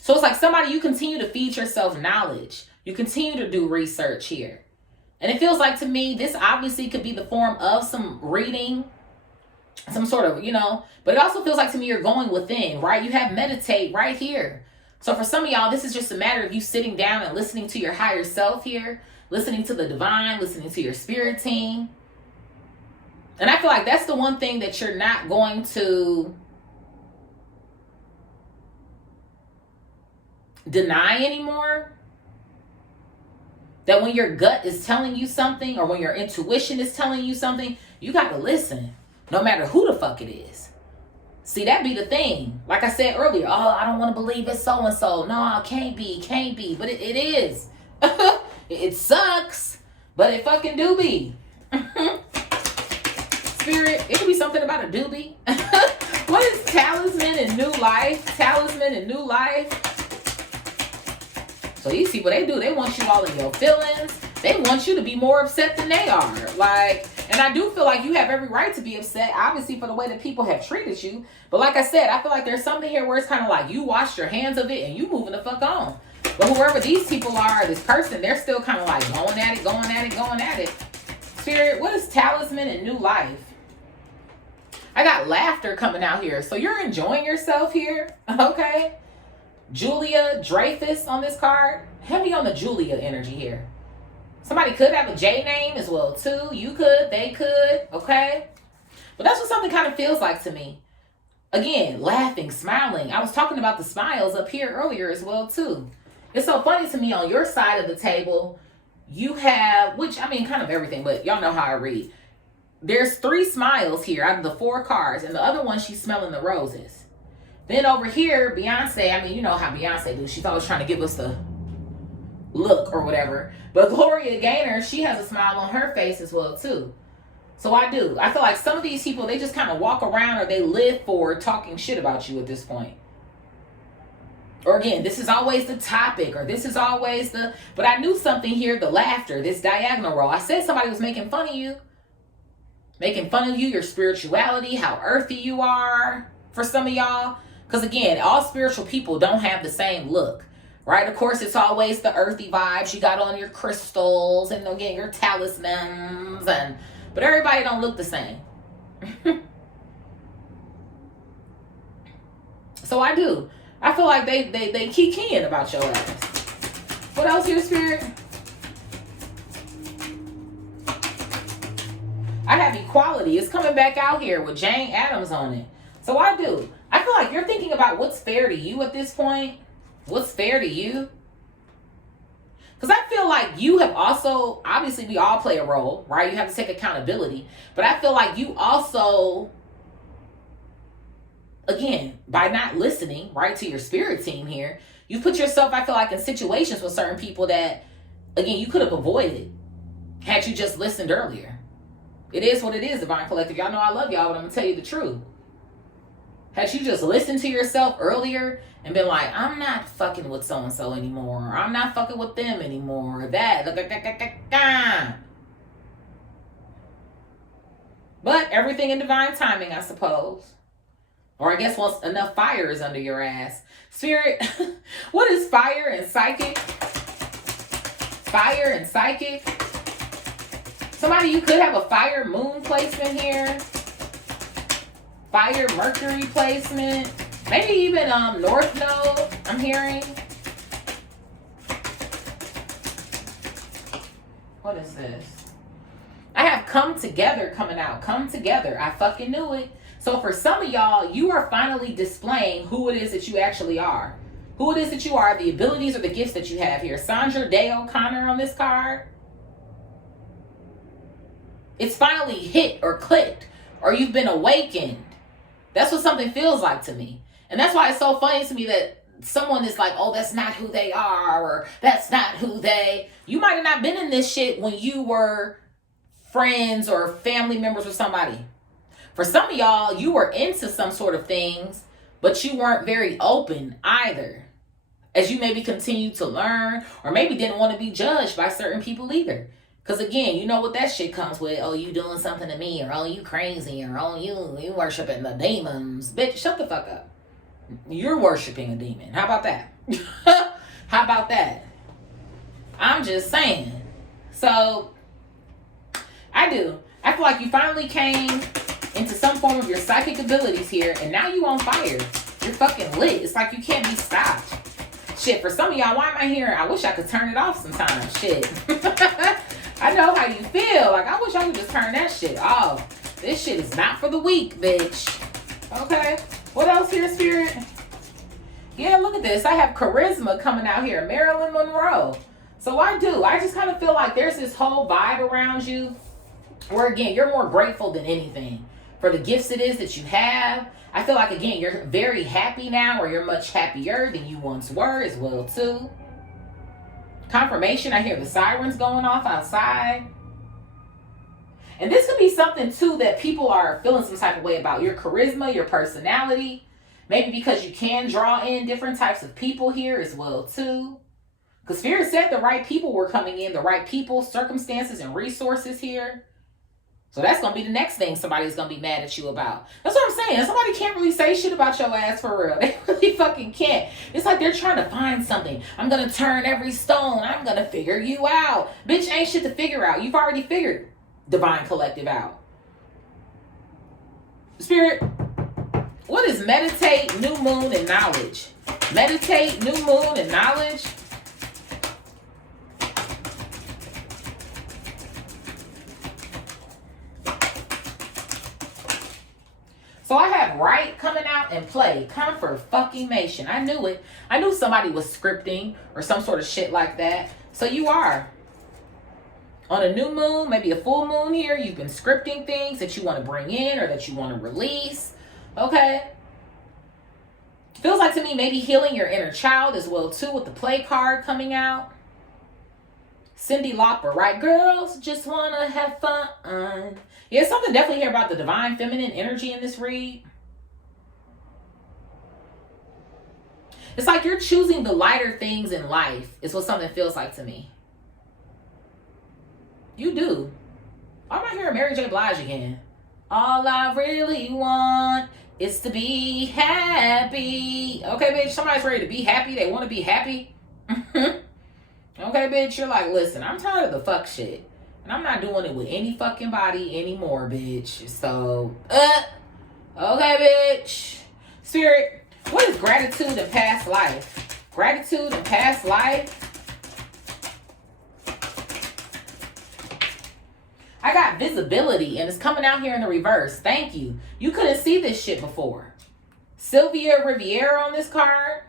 So it's like somebody, you continue to feed yourself knowledge. You continue to do research here. And it feels like to me, this obviously could be the form of some reading, some sort of, but it also feels like to me you're going within, right? You have meditate right here. So for some of y'all, this is just a matter of you sitting down and listening to your higher self here, listening to the divine, listening to your spirit team. And I feel like that's the one thing that you're not going to deny anymore. That when your gut is telling you something or when your intuition is telling you something, you got to listen, no matter who the fuck it is. See, that be the thing. Like I said earlier, oh, I don't want to believe it's so-and-so. No, can't be. But it is. It sucks, but it fucking do be. Spirit, it could be something about a doobie. What is talisman and new life? Talisman and new life. So these people, they want you all in your feelings. They want you to be more upset than they are. And I do feel like you have every right to be upset, obviously, for the way that people have treated you. But like I said, I feel like there's something here where it's kind of like you washed your hands of it and you moving the fuck on. But whoever these people are, this person, they're still kind of like going at it. Spirit, what is talisman and new life? I got laughter coming out here. So you're enjoying yourself here, okay? Julia Dreyfus on this card. Heavy on the Julia energy here. Somebody could have a J name as well too. You could, they could, okay? But that's what something kind of feels like to me. Again, laughing, smiling. I was talking about the smiles up here earlier as well too. It's so funny to me, on your side of the table, you have, which I mean kind of everything, but y'all know how I read. There's 3 smiles here out of the 4 cards, and the other one, she's smelling the roses. Then over here, Beyonce, I mean, you know how Beyonce do. She's always trying to give us the look or whatever. But Gloria Gaynor, she has a smile on her face as well too. So I feel like some of these people, they just kind of walk around or they live for talking shit about you at this point. Or again, this is always the topic, or this is always the, but I knew something here, the laughter, this diagonal roll. I said somebody was making fun of you. Making fun of you, your spirituality, how earthy you are for some of y'all. Because again, all spiritual people don't have the same look, right? Of course, it's always the earthy vibes. You got on your crystals and again, your talismans, but everybody don't look the same. So I feel like they keying about your ass. What else here, Spirit? have equality. It's coming back out here with Jane Addams on it. So I feel like you're thinking about what's fair to you at this point. What's fair to you? Because I feel like you have also, obviously we all play a role, right? You have to take accountability. But I feel like you also, again, by not listening, right, to your spirit team here, you put yourself, I feel like, in situations with certain people that, again, you could have avoided had you just listened earlier. It is what it is, Divine Collective. Y'all know I love y'all, but I'm going to tell you the truth. Had you just listened to yourself earlier and been like, I'm not fucking with so-and-so anymore. Or I'm not fucking with them anymore. Or that. But everything in divine timing, I suppose. Or I guess once enough fire is under your ass. Spirit, what is fire and psychic? Fire and psychic? Somebody, you could have a fire moon placement here. Fire Mercury placement. Maybe even North Node, I'm hearing. What is this? I have come together coming out. Come together. I fucking knew it. So for some of y'all, you are finally displaying who it is that you actually are. Who it is that you are, the abilities or the gifts that you have here. Sandra Day O'Connor on this card. It's finally hit or clicked, or you've been awakened. That's what something feels like to me. And that's why it's so funny to me that someone is like, oh, that's not who they are, or that's not who they... You might have not been in this shit when you were friends or family members with somebody. For some of y'all, you were into some sort of things, but you weren't very open either. As you maybe continue to learn, or maybe didn't want to be judged by certain people either. Because again, you know what that shit comes with. Oh, you doing something to me, or oh, you crazy, or oh, you worshiping the demons. Bitch, shut the fuck up. You're worshiping a demon. How about that? How about that? I'm just saying. So, I feel like you finally came into some form of your psychic abilities here, and now you on fire. You're fucking lit. It's like you can't be stopped. Shit, for some of y'all, why am I hearing, I wish I could turn it off sometimes. Shit. I know how you feel. Like, I wish I could just turn that shit off. This shit is not for the weak, bitch. Okay. What else here, Spirit? Yeah, look at this. I have charisma coming out here. Marilyn Monroe. So I just kind of feel like there's this whole vibe around you where, again, you're more grateful than anything for the gifts it is that you have. I feel like, again, you're very happy now, or you're much happier than you once were as well, too. Confirmation, I hear the sirens going off outside. And this could be something, too, that people are feeling some type of way about. Your charisma, your personality. Maybe because you can draw in different types of people here as well, too. Because Spirit said the right people were coming in. The right people, circumstances, and resources here. So that's going to be the next thing somebody's going to be mad at you about. That's what I'm saying. Somebody can't really say shit about your ass for real. They really fucking can't. It's like they're trying to find something. I'm going to turn every stone. I'm going to figure you out. Bitch, ain't shit to figure out. You've already figured Divine Collective out. Spirit, what is meditate, new moon, and knowledge? Meditate, new moon, and knowledge? So I have right coming out and play. Confirmation. I knew it. I knew somebody was scripting or some sort of shit like that. So you are. On a new moon, maybe a full moon here, you've been scripting things that you want to bring in or that you want to release. Okay. Feels like to me maybe healing your inner child as well too, with the play card coming out. Cyndi Lauper, right? Girls just want to have fun. Yeah, something definitely here about the divine feminine energy in this read. It's like you're choosing the lighter things in life is what something feels like to me. You do. Why am I hearing Mary J. Blige again? All I really want is to be happy. Okay, bitch, somebody's ready to be happy. They want to be happy. Okay, bitch, you're like, listen, I'm tired of the fuck shit. And I'm not doing it with any fucking body anymore, bitch. So, okay, bitch. Spirit, what is gratitude and past life? Gratitude and past life? I got visibility, and it's coming out here in the reverse. Thank you. You couldn't see this shit before. Sylvia Riviera on this card.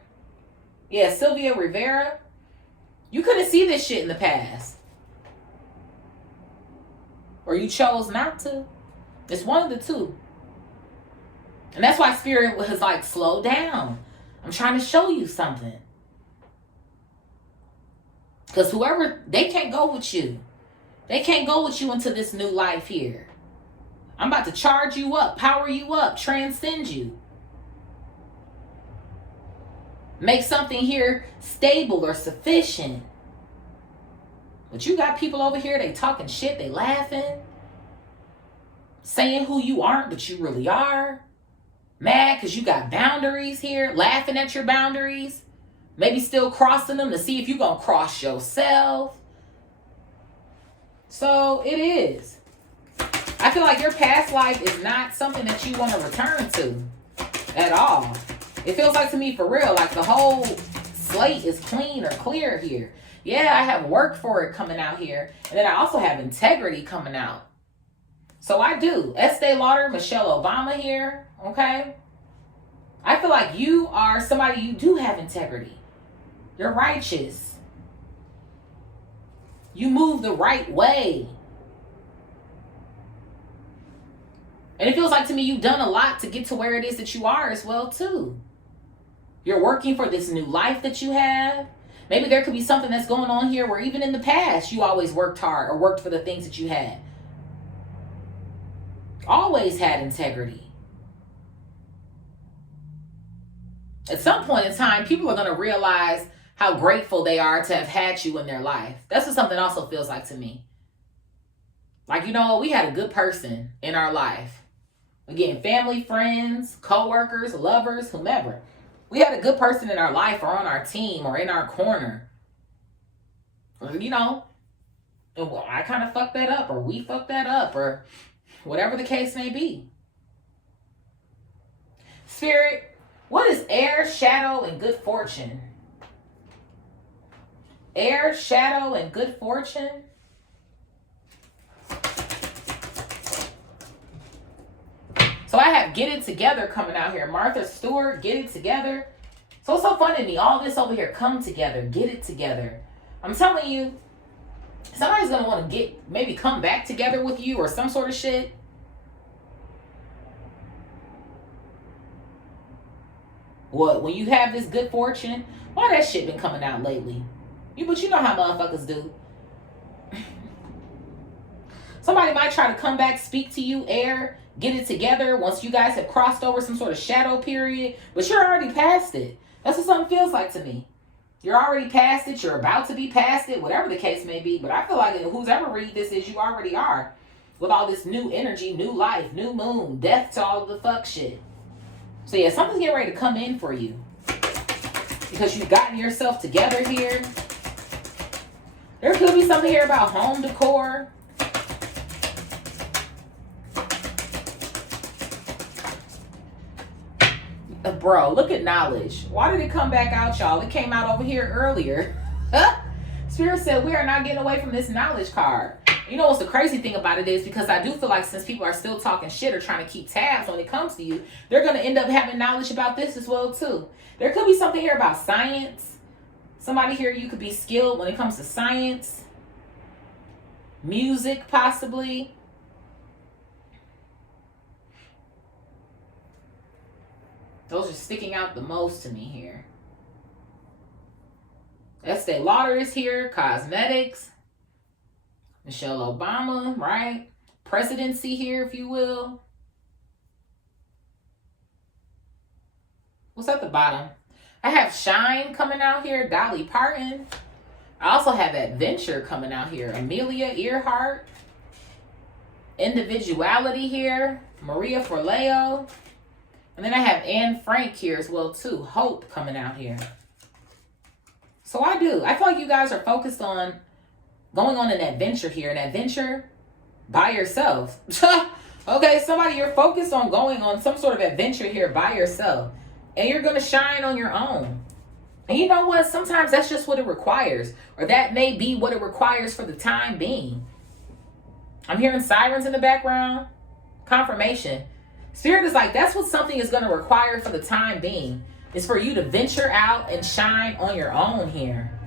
Yeah, Sylvia Rivera. You couldn't see this shit in the past. Or you chose not to. It's one of the two. And that's why Spirit was like, slow down. I'm trying to show you something. Because whoever, they can't go with you. They can't go with you into this new life here. I'm about to charge you up, power you up, transcend you. Make something here stable or sufficient. But you got people over here, they talking shit, they laughing. Saying who you aren't, but you really are. Mad because you got boundaries here, laughing at your boundaries. Maybe still crossing them to see if you're going to cross yourself. So it is. I feel like your past life is not something that you want to return to at all. It feels like to me, for real, like the whole slate is clean or clear here. Yeah, I have work for it coming out here. And then I also have integrity coming out. So I do. Estee Lauder, Michelle Obama here. Okay? I feel like you are somebody, you do have integrity. You're righteous. You move the right way. And it feels like to me you've done a lot to get to where it is that you are as well too. You're working for this new life that you have. Maybe there could be something that's going on here where even in the past you always worked hard or worked for the things that you had. Always had integrity. At some point in time, people are going to realize how grateful they are to have had you in their life. That's what something also feels like to me. Like, you know, we had a good person in our life. Again, family, friends, co-workers, lovers, whomever. We had a good person in our life or on our team or in our corner. Or, you know, well, I kind of fucked that up or we fucked that up or whatever the case may be. Spirit, what is air, shadow, and good fortune? Air, shadow, and good fortune? So I have Get It Together coming out here. Martha Stewart, Get It Together. So it's so fun to me. All this over here, come together, get it together. I'm telling you, somebody's going to want to maybe come back together with you or some sort of shit. What, when you have this good fortune, why that shit been coming out lately? But you know how motherfuckers do. Somebody might try to come back, speak to you, air, get it together once you guys have crossed over some sort of shadow period, but you're already past it. That's what something feels like to me. You're already past it. You're about to be past it, whatever the case may be. But I feel like who's ever read this is you already are. With all this new energy, new life, new moon, death to all of the fuck shit. So yeah, something's getting ready to come in for you. Because you've gotten yourself together here. There could be something here about home decor. Bro, look at knowledge. Why did it come back out, y'all? It came out over here earlier. Spirit said we are not getting away from this knowledge card. You know what's the crazy thing about it is, because I do feel like since people are still talking shit or trying to keep tabs when it comes to you, they're going to end up having knowledge about this as well too. There could be something here about science. Somebody here, you could be skilled when it comes to science. Music, possibly. Those are sticking out the most to me here. Estee Lauder is here. Cosmetics. Michelle Obama, right? Presidency here, if you will. What's at the bottom? I have Shine coming out here. Dolly Parton. I also have Adventure coming out here. Amelia Earhart. Individuality here. Maria Forleo. And then I have Anne Frank here as well too. Hope coming out here. So I feel like you guys are focused on going on an adventure here. An adventure by yourself. Okay, somebody, you're focused on going on some sort of adventure here by yourself. And you're going to shine on your own. And you know what? Sometimes that's just what it requires. Or that may be what it requires for the time being. I'm hearing sirens in the background. Confirmation. Spirit is like, that's what something is going to require for the time being. Is for you to venture out and shine on your own here.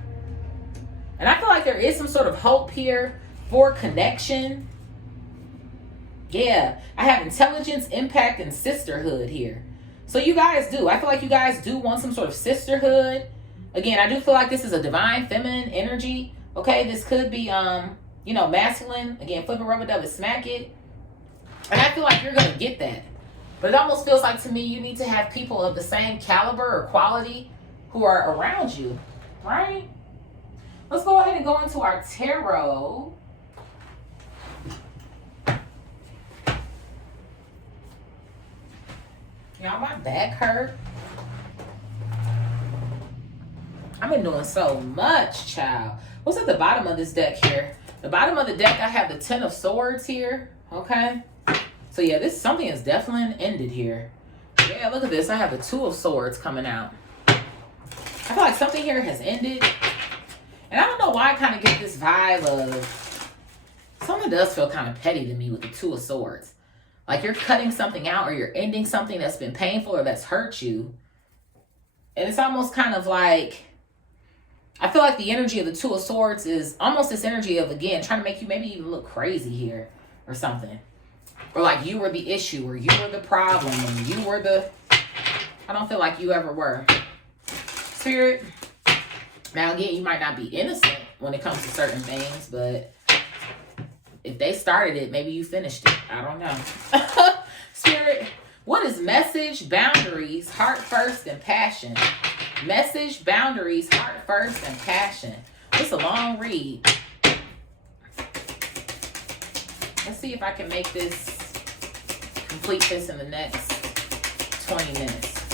And I feel like there is some sort of hope here for connection. Yeah, I have intelligence, impact, and sisterhood here. So you guys do. I feel like you guys do want some sort of sisterhood. Again, I do feel like this is a divine feminine energy. Okay, this could be, you know, masculine. Again, flip it, rub it, dub it, smack it. And I feel like you're going to get that. But it almost feels like to me you need to have people of the same caliber or quality who are around you, right? Let's go ahead and go into our tarot. Y'all, my back hurt. I've been doing so much, child. What's at the bottom of this deck here? The bottom of the deck, I have the Ten of Swords here, okay? So yeah, this something is definitely ended here. Yeah, look at this. I have the Two of Swords coming out. I feel like something here has ended. And I don't know why I kind of get this vibe of something does feel kind of petty to me with the Two of Swords. Like you're cutting something out or you're ending something that's been painful or that's hurt you. And it's almost kind of like, I feel like the energy of the Two of Swords is almost this energy of, again, trying to make you maybe even look crazy here or something. Or like you were the issue, or you were the problem, and you were the... I don't feel like you ever were. Spirit. Now again, you might not be innocent when it comes to certain things, but if they started it, maybe you finished it. I don't know. Spirit, what is message, boundaries, heart first, and passion? Message, boundaries, heart first, and passion. It's a long read. Let's see if I can make this... complete this in the next 20 minutes.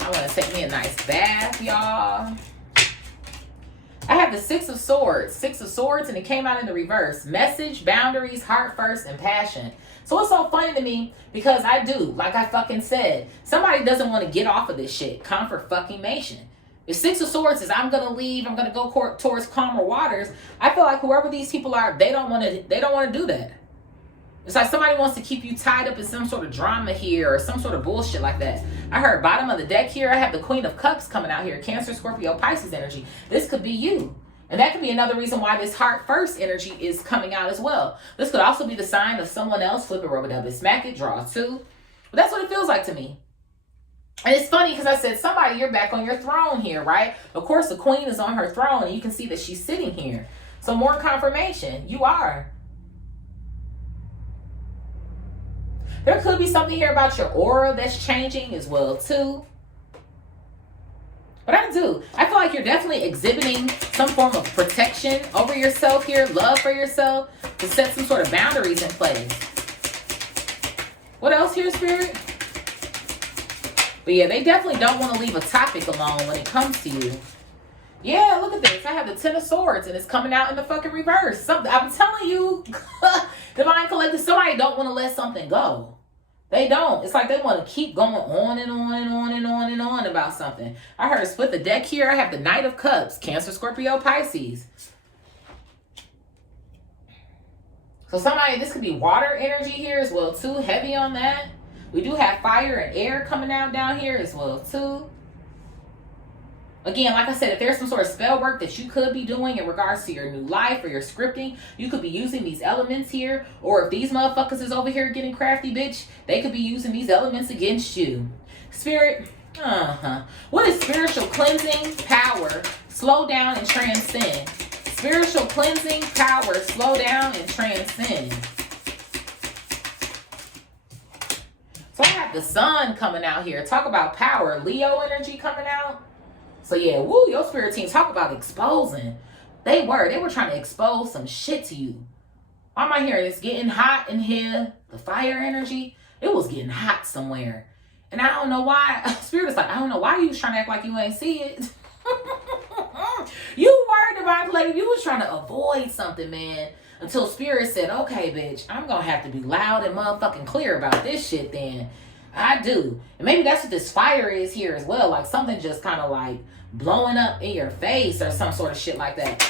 I want to take me a nice bath, y'all. I have the Six of Swords. Six of Swords, and it came out in the reverse. Message, boundaries, heart first, and passion. So it's so funny to me because I do, like I fucking said, somebody doesn't want to get off of this shit. Comfort fucking mation. If Six of Swords is I'm gonna leave, I'm gonna go towards calmer waters. I feel like whoever these people are, they don't want to do that. It's like somebody wants to keep you tied up in some sort of drama here or some sort of bullshit like that. I heard bottom of the deck here. I have the Queen of Cups coming out here. Cancer, Scorpio, Pisces energy. This could be you. And that could be another reason why this heart first energy is coming out as well. This could also be the sign of someone else. Flip it, rub it, dub it, smack it, draw two. But that's what it feels like to me. And it's funny because I said, somebody, you're back on your throne here, right? Of course, the queen is on her throne and you can see that she's sitting here. So more confirmation. You are. There could be something here about your aura that's changing as well, too. But I do. I feel like you're definitely exhibiting some form of protection over yourself here, love for yourself, to set some sort of boundaries in place. What else here, Spirit? But yeah, they definitely don't want to leave a topic alone when it comes to you. Yeah, look at this. I have the Ten of Swords, and it's coming out in the fucking reverse. I'm telling you, Divine Collective, somebody don't want to let something go. They don't. It's like they want to keep going on and on and on and on and on about something. I heard split the deck here. I have the Knight of Cups. Cancer, Scorpio, Pisces. So somebody, this could be water energy here as well too. Heavy on that. We do have fire and air coming out down here as well too. Again, like I said, if there's some sort of spell work that you could be doing in regards to your new life or your scripting, you could be using these elements here. Or if these motherfuckers is over here getting crafty, bitch, they could be using these elements against you. Spirit, What is spiritual cleansing, power, slow down and transcend? Spiritual cleansing, power, slow down and transcend. So I have the sun coming out here. Talk about power. Leo energy coming out. So yeah, woo, your spirit team, talk about exposing. They were trying to expose some shit to you. Why am I hearing it's getting hot in here? The fire energy, it was getting hot somewhere. And I don't know why. Spirit is like, I don't know why you was trying to act like you ain't see it. You were, Divine Collective. You was trying to avoid something, man. Until Spirit said, okay, bitch, I'm going to have to be loud and motherfucking clear about this shit then. I do. And maybe that's what this fire is here as well. Like something just kind of like blowing up in your face or some sort of shit like that.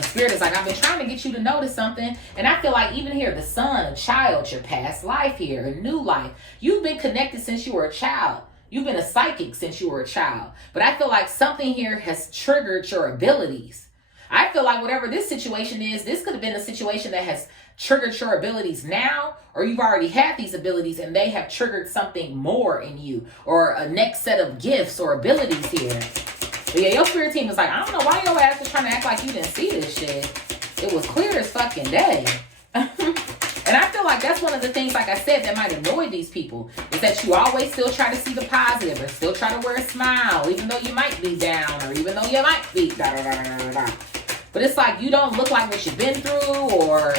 The Spirit is like, I've been trying to get you to notice something. And I feel like even here, the son, a child, your past life here, a new life. You've been connected since you were a child. You've been a psychic since you were a child. But I feel like something here has triggered your abilities. I feel like whatever this situation is, this could have been a situation that has triggered your abilities now, or you've already had these abilities and they have triggered something more in you, or a next set of gifts or abilities here. But yeah, your spirit team is like, I don't know why your ass was trying to act like you didn't see this shit. It was clear as fucking day. And I feel like that's one of the things, like I said, that might annoy these people, is that you always still try to see the positive, or still try to wear a smile, even though you might be down, or even though you might be da-da-da-da-da-da. But it's like you don't look like what you've been through, or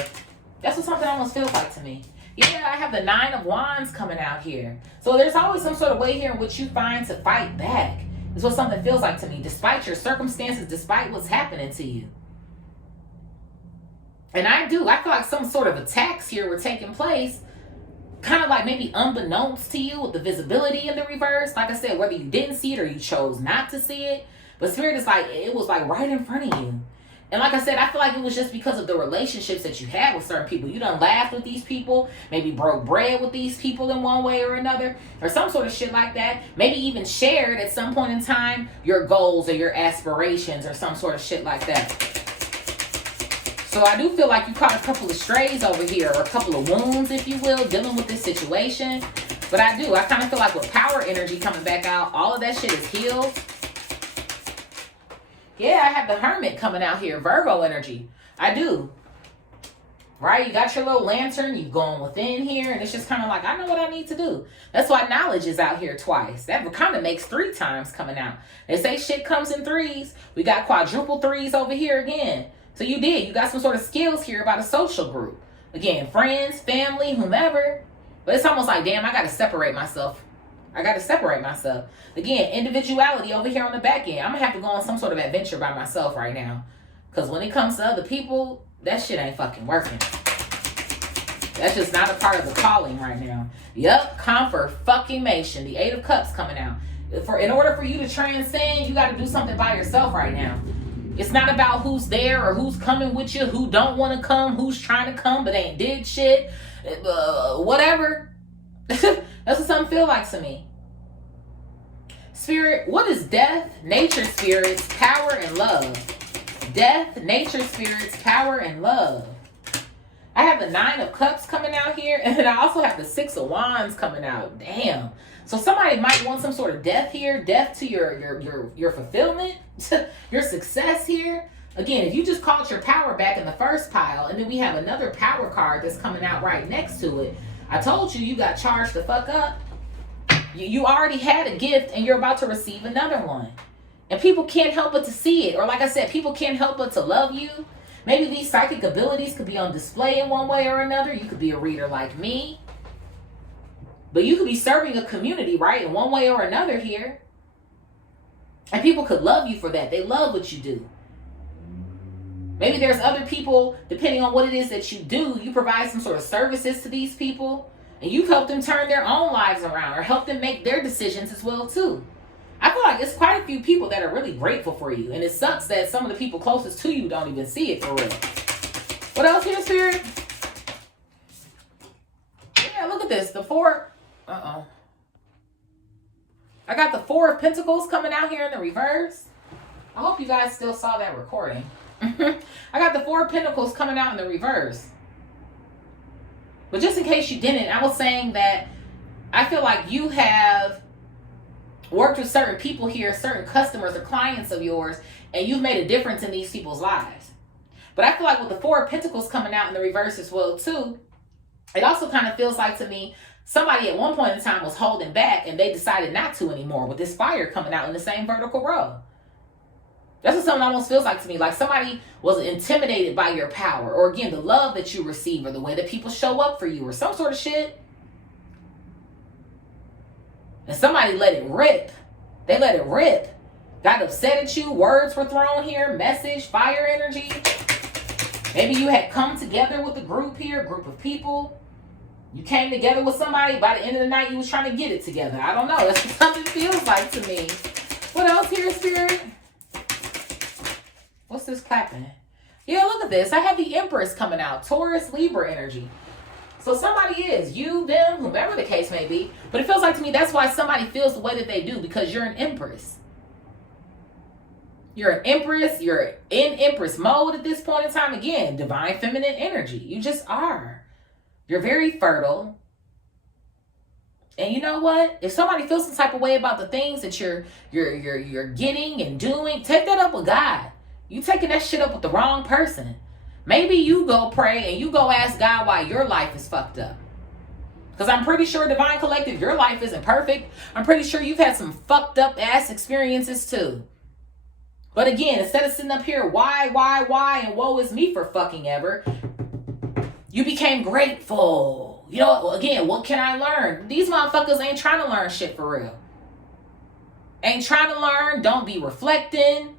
that's what something almost feels like to me. Yeah, I have the 9 of Wands coming out here. So there's always some sort of way here in which you find to fight back. Is what something feels like to me, despite your circumstances, despite what's happening to you. And I feel like some sort of attacks here were taking place, kind of like maybe unbeknownst to you, with the visibility in the reverse. Like I said, whether you didn't see it or you chose not to see it. But Spirit is like, it was like right in front of you. And like I said, I feel like it was just because of the relationships that you had with certain people. You done laughed with these people, maybe broke bread with these people in one way or another, or some sort of shit like that. Maybe even shared at some point in time your goals or your aspirations or some sort of shit like that. So I do feel like you caught a couple of strays over here, or a couple of wounds, if you will, dealing with this situation. But I kind of feel like with power energy coming back out, all of that shit is healed. Yeah, I have the Hermit coming out here. Virgo energy. I do. Right? You got your little lantern. You going within here. And it's just kind of like, I know what I need to do. That's why knowledge is out here twice. That kind of makes 3 times coming out. They say shit comes in 3s. We got quadruple 3s over here again. So you got some sort of skills here about a social group. Again, friends, family, whomever. But it's almost like, damn, I got to separate myself. Again, individuality over here on the back end. I'm going to have to go on some sort of adventure by myself right now. Because when it comes to other people, that shit ain't fucking working. That's just not a part of the calling right now. Yup, confirmation. The 8 of Cups coming out. In order for you to transcend, you got to do something by yourself right now. It's not about who's there or who's coming with you, who don't want to come, who's trying to come but ain't did shit. Whatever. That's what something feel like to me. Spirit, what is death, nature spirits, power, and love? Death, nature spirits, power, and love. I have the 9 of Cups coming out here, and then I also have the 6 of Wands coming out. Damn. So somebody might want some sort of death here, death to your fulfillment, your success here. Again, if you just called your power back in the first pile, and then we have another power card that's coming out right next to it, I told you got charged the fuck up. You already had a gift and you're about to receive another one. And people can't help but to see it. Or like I said, people can't help but to love you. Maybe these psychic abilities could be on display in one way or another. You could be a reader like me. But you could be serving a community, right? In one way or another here. And people could love you for that. They love what you do. Maybe there's other people, depending on what it is that you do, you provide some sort of services to these people, and you've helped them turn their own lives around or help them make their decisions as well, too. I feel like it's quite a few people that are really grateful for you, and it sucks that some of the people closest to you don't even see it for real. What else here, Spirit? Yeah, look at this. The 4... I got the 4 of Pentacles coming out here in the reverse. I hope you guys still saw that recording. I got the 4 of Pentacles coming out in the reverse. But just in case you didn't, I was saying that I feel like you have worked with certain people here, certain customers or clients of yours, and you've made a difference in these people's lives. But I feel like with the 4 of Pentacles coming out in the reverse as well too, it also kind of feels like to me, somebody at one point in time was holding back and they decided not to anymore with this fire coming out in the same vertical row. That's what something almost feels like to me. Like somebody was intimidated by your power. Or again, the love that you receive or the way that people show up for you or some sort of shit. And somebody let it rip. They let it rip. Got upset at you. Words were thrown here. Message. Fire energy. Maybe you had come together with a group here. A group of people. You came together with somebody. By the end of the night, you was trying to get it together. I don't know. That's what something feels like to me. What else here, Spirit? What's this clapping? Yeah, look at this. I have the Empress coming out. Taurus, Libra energy. So somebody is, you, them, whomever the case may be. But it feels like to me that's why somebody feels the way that they do, because you're an Empress. You're an Empress. You're in Empress mode at this point in time. Again, divine feminine energy. You just are. You're very fertile. And you know what? If somebody feels some type of way about the things that you're getting and doing, take that up with God. You taking that shit up with the wrong person. Maybe you go pray and you go ask God why your life is fucked up. Because I'm pretty sure, Divine Collective, your life isn't perfect. I'm pretty sure you've had some fucked up ass experiences too. But again, instead of sitting up here, why, and woe is me for fucking ever, you became grateful. You know, again, what can I learn? These motherfuckers ain't trying to learn shit for real. Ain't trying to learn. Don't be reflecting.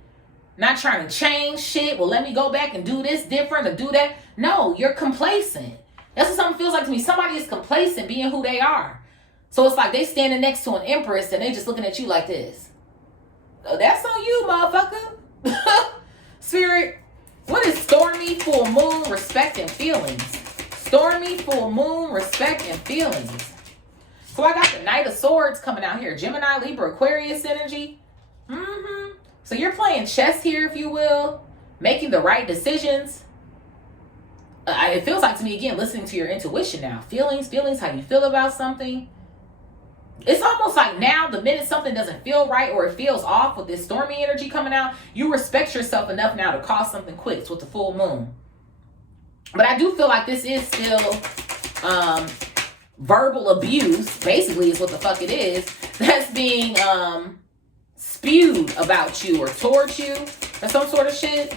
Not trying to change shit. Well, let me go back and do this different or do that. No, you're complacent. That's what something feels like to me. Somebody is complacent being who they are. So it's like they standing next to an Empress and they just looking at you like this. Oh, that's on you, motherfucker. Spirit, what is stormy, full moon, respect, and feelings? Stormy, full moon, respect, and feelings. So I got the Knight of Swords coming out here. Gemini, Libra, Aquarius energy. So you're playing chess here, if you will. Making the right decisions. It feels like to me, again, listening to your intuition now. Feelings, how you feel about something. It's almost like now, the minute something doesn't feel right or it feels off with this stormy energy coming out, you respect yourself enough now to call something quits with the full moon. But I do feel like this is still verbal abuse, basically is what the fuck it is, that's being spewed about you or towards you or some sort of shit.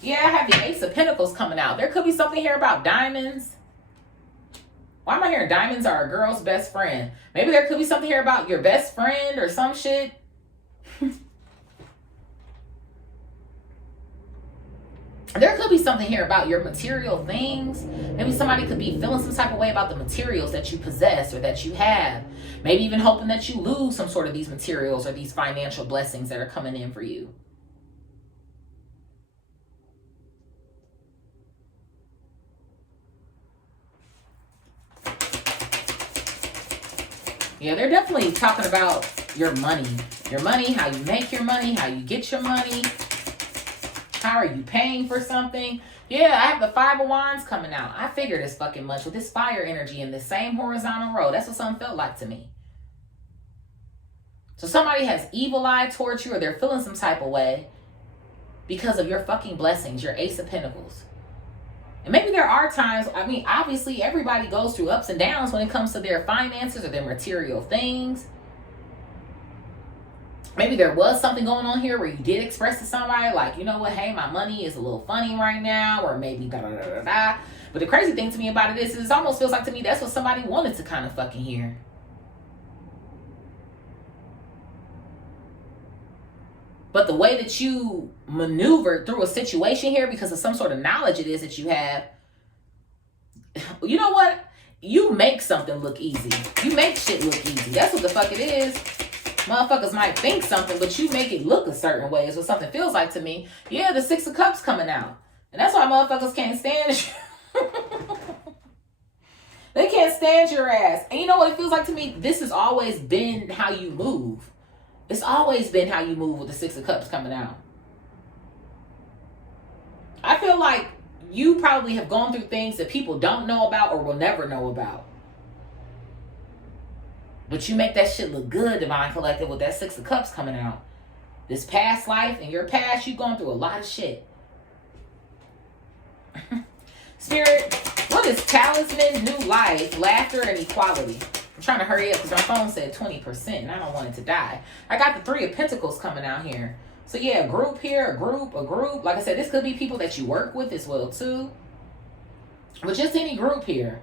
Yeah, I have the Ace of Pentacles coming out. There could be something here about diamonds. Why am I hearing diamonds are a girl's best friend? Maybe there could be something here about your best friend or some shit. There could be something here about your material things. Maybe somebody could be feeling some type of way about the materials that you possess or that you have. Maybe even hoping that you lose some sort of these materials or these financial blessings that are coming in for you. Yeah, they're definitely talking about your money. Your money, how you make your money, how you get your money. How are you paying for something? Yeah, I have the Five of Wands coming out. I figured as fucking much with this fire energy in the same horizontal row. That's what something felt like to me. So somebody has evil eye towards you or they're feeling some type of way because of your fucking blessings, your Ace of Pentacles. And maybe there are times, I mean, obviously everybody goes through ups and downs when it comes to their finances or their material things. Maybe there was something going on here where you did express to somebody like, you know what, hey, my money is a little funny right now, or maybe da-da-da-da-da. But the crazy thing to me about it is it almost feels like to me that's what somebody wanted to kind of fucking hear. But the way that you maneuvered through a situation here because of some sort of knowledge it is that you have, you know what? You make something look easy. You make shit look easy. That's what the fuck it is. Motherfuckers might think something, but you make it look a certain way is what something feels like to me. Yeah, the Six of Cups coming out. And that's why motherfuckers can't stand you. They can't stand your ass. And you know what it feels like to me? This has always been how you move. It's always been how you move with the Six of Cups coming out. I feel like you probably have gone through things that people don't know about or will never know about. But you make that shit look good, Divine Collective, with that Six of Cups coming out. This past life, in your past, you've gone through a lot of shit. Spirit, what is talisman, new life, laughter, and equality? I'm trying to hurry up because my phone said 20% and I don't want it to die. I got the Three of Pentacles coming out here. So yeah, a group here, a group. Like I said, this could be people that you work with as well too. But just any group here.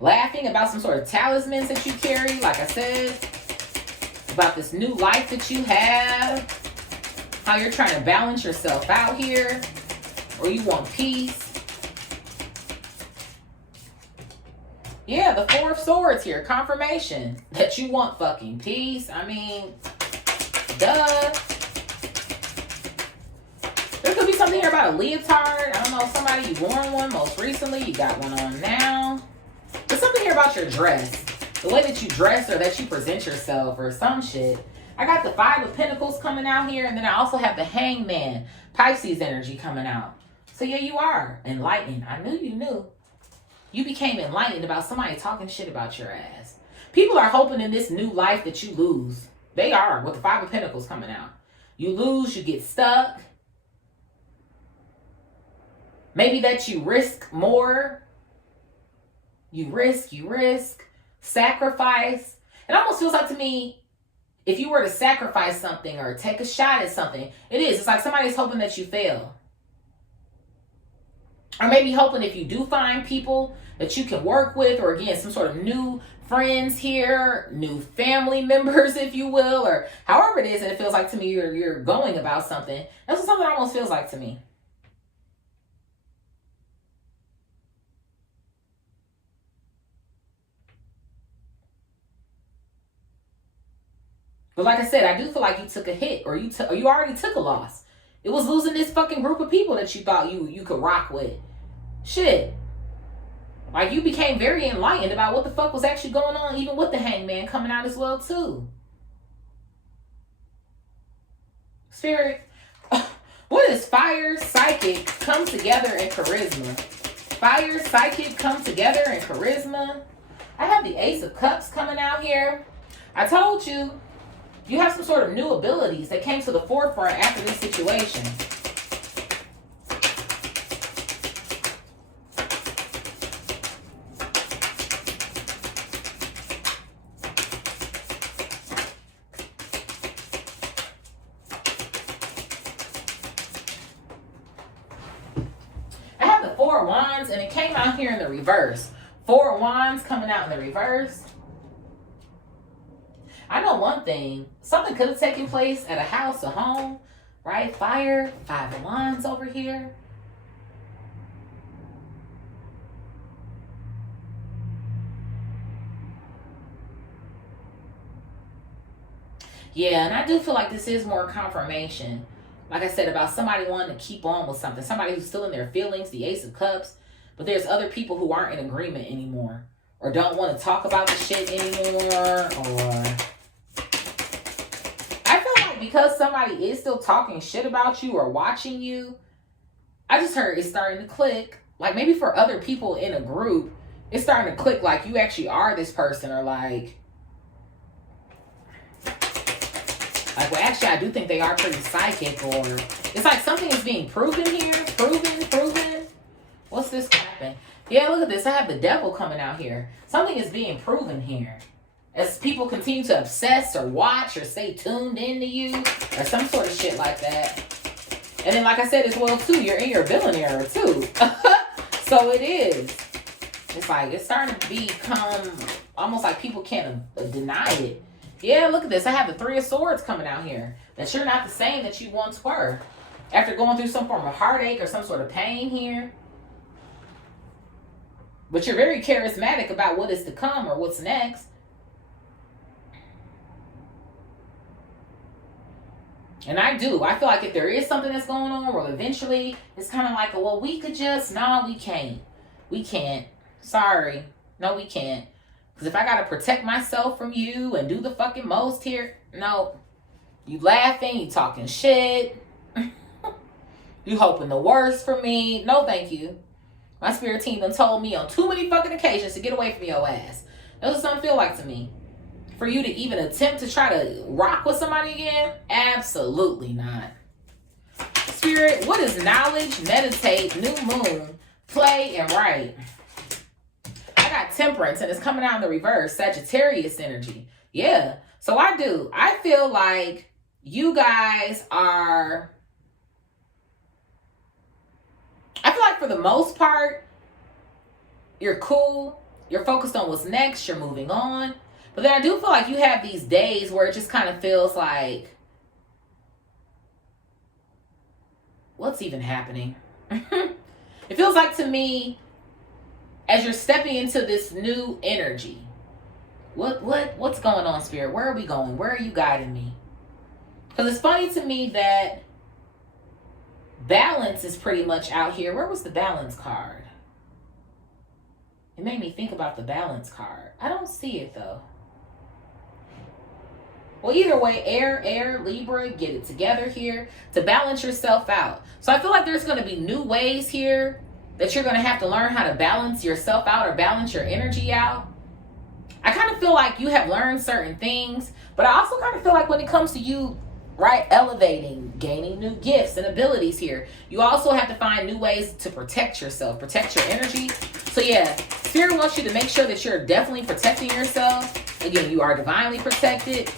Laughing about some sort of talismans that you carry, like I said. About this new life that you have. How you're trying to balance yourself out here. Or you want peace. Yeah, the Four of Swords here. Confirmation that you want fucking peace. I mean, duh. There could be something here about a leotard. I don't know, somebody you worn one most recently. You got one on now. There's something here about your dress. The way that you dress or that you present yourself or some shit. I got the 5 of Pentacles coming out here. And then I also have the Hangman, Pisces energy coming out. So yeah, you are enlightened. I knew you knew. You became enlightened about somebody talking shit about your ass. People are hoping in this new life that you lose. They are, with the 5 of Pentacles coming out. You lose, you get stuck. Maybe that you risk more. You risk, sacrifice. It almost feels like to me, if you were to sacrifice something or take a shot at something, it is. It's like somebody's hoping that you fail. Or maybe hoping if you do find people that you can work with, or again, some sort of new friends here, new family members, if you will, or however it is that it feels like to me you're going about something. That's what something almost feels like to me. But like I said, I do feel like you took a hit, or you already took a loss. It was losing this fucking group of people that you thought you could rock with. Shit. Like, you became very enlightened about what the fuck was actually going on, even with the Hangman coming out as well, too. Spirit, what is fire, psychic, come together, and charisma? Fire, psychic, come together, and charisma. I have the Ace of Cups coming out here. I told you, you have some sort of new abilities that came to the forefront after this situation. I have the 4 of Wands, and it came out here in the reverse. 4 of Wands coming out in the reverse. I know one thing. Something could have taken place at a house, a home, right? Fire, 5 of Wands over here. Yeah, and I do feel like this is more confirmation. Like I said, about somebody wanting to keep on with something. Somebody who's still in their feelings, the Ace of Cups. But there's other people who aren't in agreement anymore. Or don't want to talk about the shit anymore. Or I feel like because somebody is still talking shit about you or watching you, I just heard it's starting to click. Like maybe for other people in a group, it's starting to click like you actually are this person. Or like, well, actually, I do think they are pretty psychic. Or it's like something is being proven here. Proven. What's this happening? Yeah, look at this. I have the Devil coming out here. Something is being proven here. As people continue to obsess or watch or stay tuned into you or some sort of shit like that. And then, like I said as well, too, you're in your villain era, too. So it is. It's like it's starting to become almost like people can't deny it. Yeah, look at this. I have the 3 of Swords coming out here. That you're not the same that you once were. After going through some form of heartache or some sort of pain here. But you're very charismatic about what is to come or what's next. And I do. I feel like if there is something that's going on, well, eventually it's kind of like, well, we could just, no, we can't. We can't. Sorry. No, we can't. Because if I got to protect myself from you and do the fucking most here, no. You laughing, you talking shit. You hoping the worst for me. No, thank you. My spirit team done told me on too many fucking occasions to get away from your ass. That's what something feel like to me. For you to even attempt to try to rock with somebody again? Absolutely not. Spirit, what is knowledge, meditate, new moon, play, and write? I got Temperance, and it's coming out in the reverse. Sagittarius energy. Yeah. So I do. I feel like you guys are... I feel like for the most part, you're cool. You're focused on what's next. You're moving on. But then I do feel like you have these days where it just kind of feels like, what's even happening? It feels like to me, as you're stepping into this new energy, what's going on, Spirit? Where are we going? Where are you guiding me? Because it's funny to me that balance is pretty much out here. Where was the balance card? It made me think about the balance card. I don't see it though. Well, either way, air, Libra, get it together here to balance yourself out. So I feel like there's going to be new ways here that you're going to have to learn how to balance yourself out or balance your energy out. I kind of feel like you have learned certain things, but I also kind of feel like when it comes to you, right, elevating, gaining new gifts and abilities here, you also have to find new ways to protect yourself, protect your energy. So yeah, Spirit wants you to make sure that you're definitely protecting yourself. Again, you are divinely protected.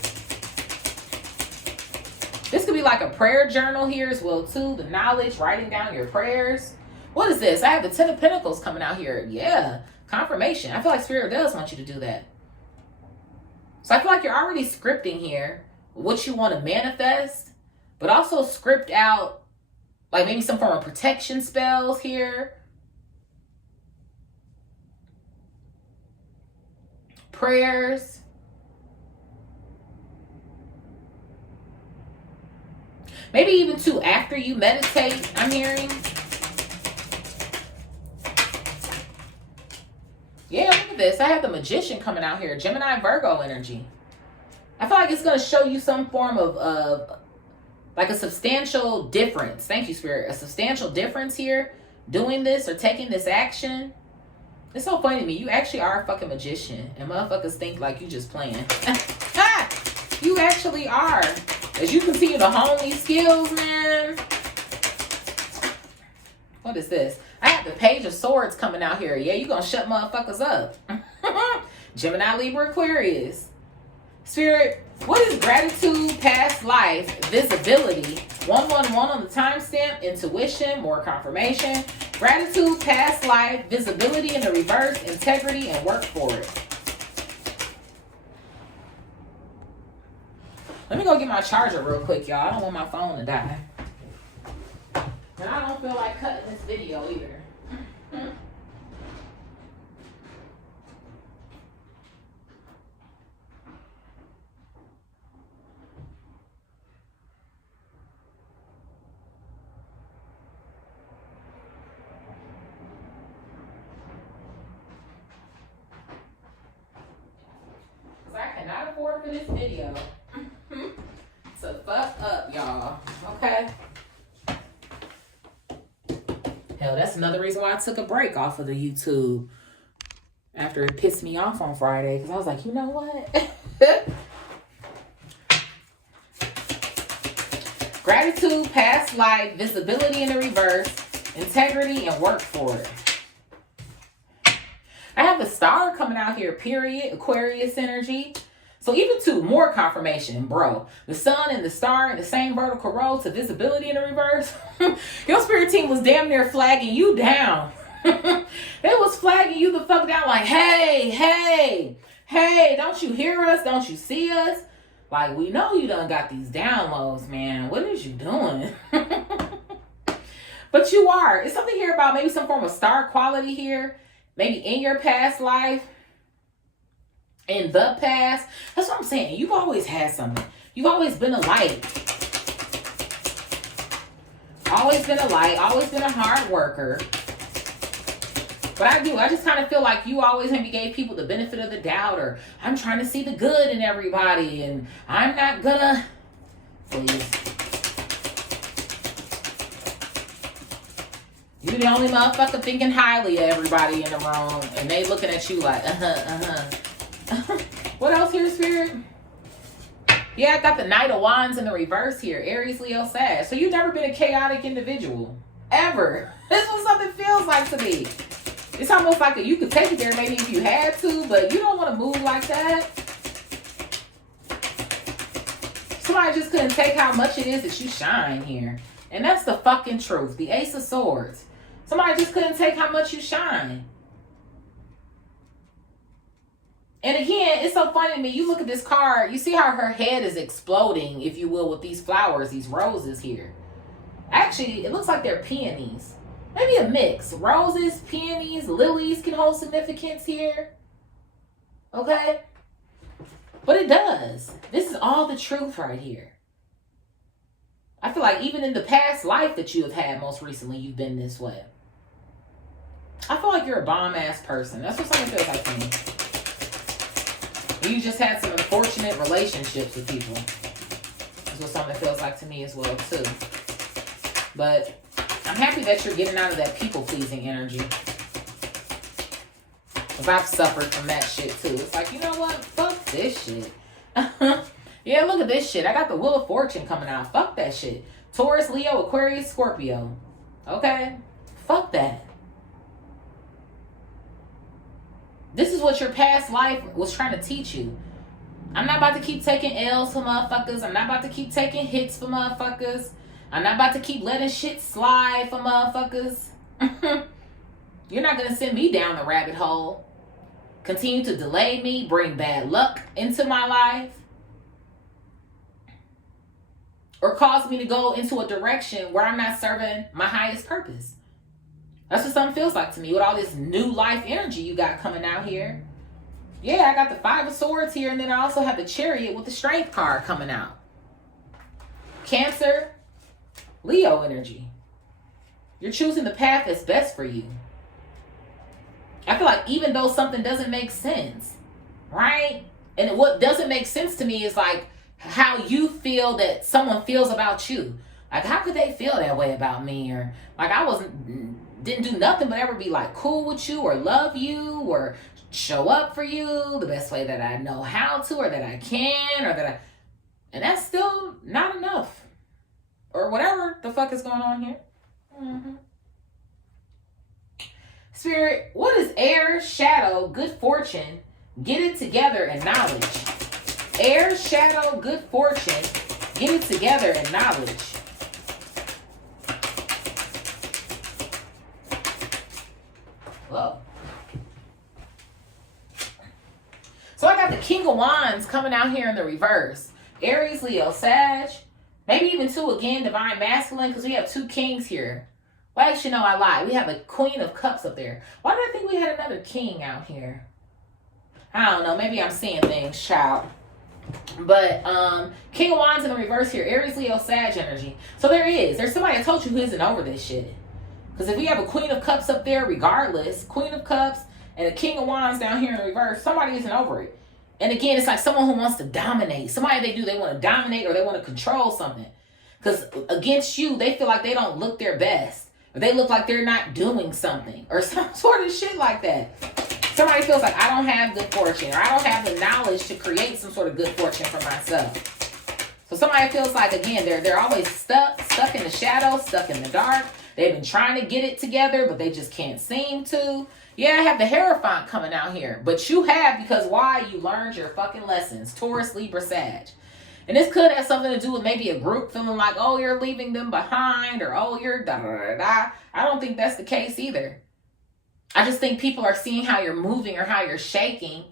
This could be like a prayer journal here as well too. The knowledge, writing down your prayers. What is this? I have the 10 of Pentacles coming out here. Yeah, confirmation. I feel like Spirit does want you to do that. So I feel like you're already scripting here what you want to manifest, but also script out like maybe some form of protection spells here. Prayers. Maybe even too after you meditate, I'm hearing. Yeah, look at this. I have the Magician coming out here. Gemini, Virgo energy. I feel like it's going to show you some form of like a substantial difference. Thank you, Spirit. A substantial difference here. Doing this or taking this action. It's so funny to me. You actually are a fucking magician. And motherfuckers think like you just playing. You actually are. As you continue to hone these skills, man. What is this? I have the Page of Swords coming out here. Yeah, you gonna shut motherfuckers up. Gemini, Libra, Aquarius. Spirit, what is gratitude, past life, visibility? 111 on the timestamp, intuition, more confirmation. Gratitude, past life, visibility in the reverse, integrity, and work for it. Let me go get my charger real quick, y'all. I don't want my phone to die. And I don't feel like cutting this video either. Because I cannot afford for this video to fuck up, y'all. Okay? Hell, that's another reason why I took a break off of the YouTube after it pissed me off on Friday. Because I was like, you know what? Gratitude, past life, visibility in the reverse, integrity, and work for it. I have the Star coming out here, period. Aquarius energy. So even to more confirmation, bro. The Sun and the Star in the same vertical row to visibility in the reverse. Your spirit team was damn near flagging you down. They was flagging you the fuck down like, hey, hey, hey, don't you hear us? Don't you see us? Like, we know you done got these downloads, man. What is you doing? But you are. It's something here about maybe some form of star quality here. Maybe in your past life. In the past. That's what I'm saying. You've always had something. You've always been a light. Always been a light. Always been a hard worker. But I just kind of feel like you always maybe gave people the benefit of the doubt, or I'm trying to see the good in everybody and I'm not gonna. Please. You the only motherfucker thinking highly of everybody in the room and they looking at you like, What else here, Spirit? Yeah, I got the Knight of Wands in the reverse here. Aries, Leo, Sag. So you've never been a chaotic individual. Ever. This is what something feels like to me. It's almost like you could take it there maybe if you had to, but you don't want to move like that. Somebody just couldn't take how much it is that you shine here. And that's the fucking truth. The Ace of Swords. Somebody just couldn't take how much you shine. And again, it's so funny to me. You look at this card, you see how her head is exploding, if you will, with these flowers, these roses here. Actually, it looks like they're peonies. Maybe a mix. Roses, peonies, lilies can hold significance here. Okay? But it does. This is all the truth right here. I feel like even in the past life that you have had most recently, you've been this way. I feel like you're a bomb-ass person. That's what something feels like to me. You just had some unfortunate relationships with people. That's what something feels like to me as well, too. But I'm happy that you're getting out of that people-pleasing energy. Because I've suffered from that shit, too. It's like, you know what? Fuck this shit. Yeah, look at this shit. I got the Wheel of Fortune coming out. Fuck that shit. Taurus, Leo, Aquarius, Scorpio. Okay? Fuck that. This is what your past life was trying to teach you. I'm not about to keep taking L's for motherfuckers. I'm not about to keep taking hits for motherfuckers. I'm not about to keep letting shit slide for motherfuckers. You're not going to send me down the rabbit hole. Continue to delay me, bring bad luck into my life. Or cause me to go into a direction where I'm not serving my highest purpose. That's what something feels like to me with all this new life energy you got coming out here. Yeah, I got the Five of Swords here, and then I also have the Chariot with the Strength card coming out. Cancer, Leo energy. You're choosing the path that's best for you. I feel like even though something doesn't make sense, right? And what doesn't make sense to me is like how you feel that someone feels about you. Like, how could they feel that way about me? Or like didn't do nothing but ever be like cool with you or love you or show up for you the best way that I know how to or that I can or that I... And that's still not enough. Or whatever the fuck is going on here. Spirit, what is air, shadow, good fortune, get it together, and knowledge? Air, shadow, good fortune, get it together, and knowledge. Whoa. So I got the King of Wands coming out here in the reverse. Aries, Leo, Sag. Maybe even two again, Divine Masculine, because we have two kings here. Well, actually, no, I lied. We have a Queen of Cups up there. Why did I think we had another king out here? I don't know. Maybe I'm seeing things, child. But King of Wands in the reverse here. Aries, Leo, Sag energy. So there's somebody I told you who isn't over this shit. Because if we have a Queen of Cups up there, regardless, Queen of Cups and a King of Wands down here in the reverse, somebody isn't over it. And again, it's like someone who wants to dominate. Somebody they want to dominate or they want to control something. Because against you, they feel like they don't look their best. Or they look like they're not doing something. Or some sort of shit like that. Somebody feels like I don't have good fortune. Or I don't have the knowledge to create some sort of good fortune for myself. So somebody feels like, again, they're always stuck in the shadow, stuck in the dark. They've been trying to get it together, but they just can't seem to. Yeah, I have the Hierophant coming out here. But you have, because why? You learned your fucking lessons. Taurus, Libra, Sag. And this could have something to do with maybe a group feeling like, oh, you're leaving them behind, or oh, you're da-da-da-da. I don't think that's the case either. I just think people are seeing how you're moving or how you're shaking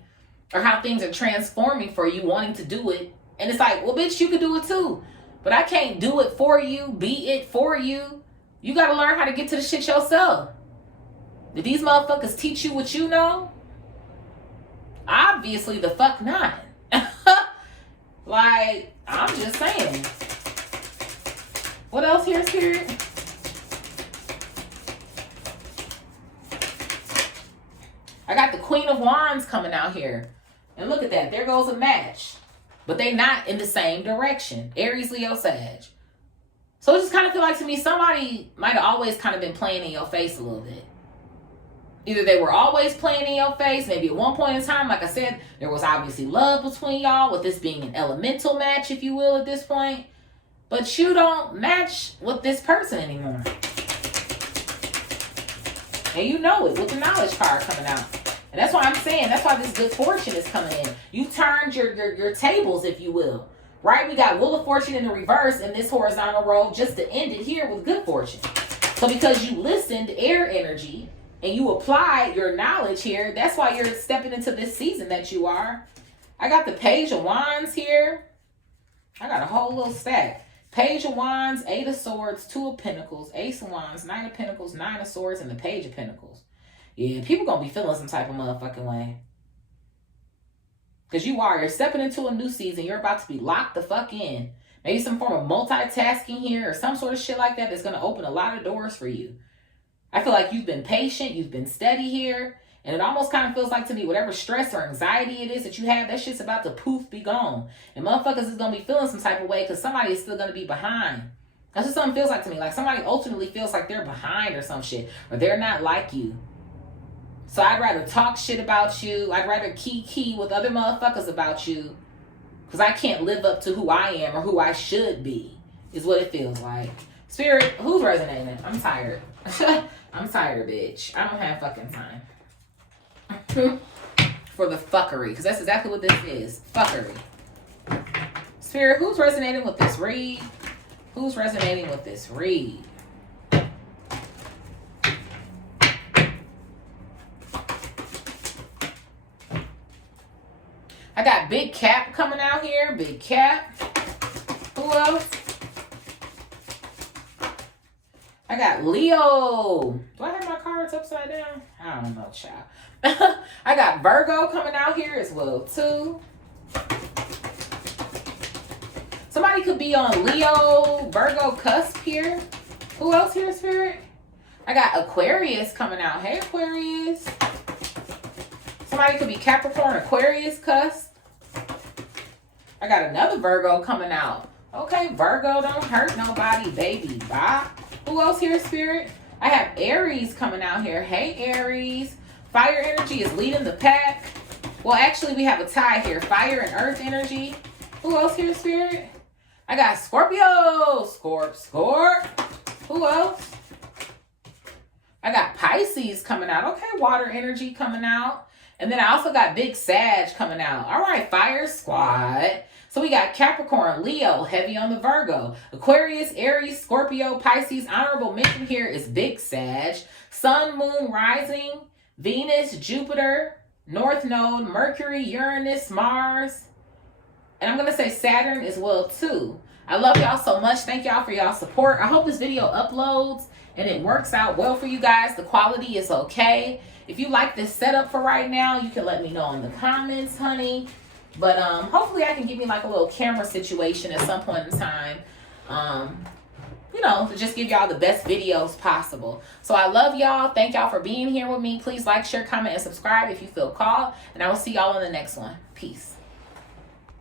or how things are transforming for you, wanting to do it. And it's like, well, bitch, you could do it too. But I can't do it for you, be it for you. You got to learn how to get to the shit yourself. Did these motherfuckers teach you what you know? Obviously the fuck not. Like, I'm just saying. What else here, Spirit? I got the Queen of Wands coming out here. And look at that. There goes a match. But they not in the same direction. Aries, Leo, Sag. So it just kind of feel like to me, somebody might have always kind of been playing in your face a little bit. Either they were always playing in your face. Maybe at one point in time, like I said, there was obviously love between y'all, with this being an elemental match, if you will, at this point. But you don't match with this person anymore. And you know it with the knowledge card coming out. And that's why I'm saying, that's why this good fortune is coming in. You turned your tables, if you will. Right? We got Wheel of Fortune in the reverse in this horizontal row just to end it here with good fortune. So because you listened air energy, and you apply your knowledge here, that's why you're stepping into this season that you are. I got the Page of Wands here. I got a whole little stack. Page of Wands, Eight of Swords, Two of Pentacles, Ace of Wands, Nine of Pentacles, Nine of Swords, and the Page of Pentacles. Yeah, people gonna be feeling some type of motherfucking way. Because you're stepping into a new season. You're about to be locked the fuck in. Maybe some form of multitasking here or some sort of shit like that that's going to open a lot of doors for you. I feel like you've been patient, you've been steady here, and it almost kind of feels like to me whatever stress or anxiety it is that you have, that shit's about to poof, be gone. And motherfuckers is going to be feeling some type of way because somebody is still going to be behind. That's what something feels like to me. Like somebody ultimately feels like they're behind or some shit, or they're not like you. So I'd rather talk shit about you. I'd rather key with other motherfuckers about you because I can't live up to who I am or who I should be, is what it feels like. Spirit, who's resonating? I'm tired. I'm tired, bitch. I don't have fucking time for the fuckery, because that's exactly what this is. Fuckery. Spirit, who's resonating with this read? Who's resonating with this read? I got Big Cap coming out here. Big Cap. Who else? I got Leo. Do I have my cards upside down? I don't know, child. I got Virgo coming out here as well, too. Somebody could be on Leo, Virgo cusp here. Who else here, Spirit? I got Aquarius coming out. Hey, Aquarius. Somebody could be Capricorn, Aquarius cusp. I got another Virgo coming out. Okay, Virgo, don't hurt nobody, baby. Bye. Who else here, Spirit? I have Aries coming out here. Hey, Aries. Fire energy is leading the pack. Well, actually, we have a tie here. Fire and earth energy. Who else here, Spirit? I got Scorpio. Scorp. Who else? I got Pisces coming out. Okay, water energy coming out. And then I also got Big Sag coming out. All right, fire squad. So we got Capricorn, Leo, heavy on the Virgo, Aquarius, Aries, Scorpio, Pisces. Honorable mention here is Big Sag. Sun, Moon, Rising, Venus, Jupiter, North Node, Mercury, Uranus, Mars. And I'm going to say Saturn as well, too. I love y'all so much. Thank y'all for y'all support. I hope this video uploads and it works out well for you guys. The quality is okay. If you like this setup for right now, you can let me know in the comments, honey. But hopefully I can give me like a little camera situation at some point in time. You know, to just give y'all the best videos possible. So I love y'all. Thank y'all for being here with me. Please like, share, comment, and subscribe if you feel called. And I will see y'all in the next one. Peace.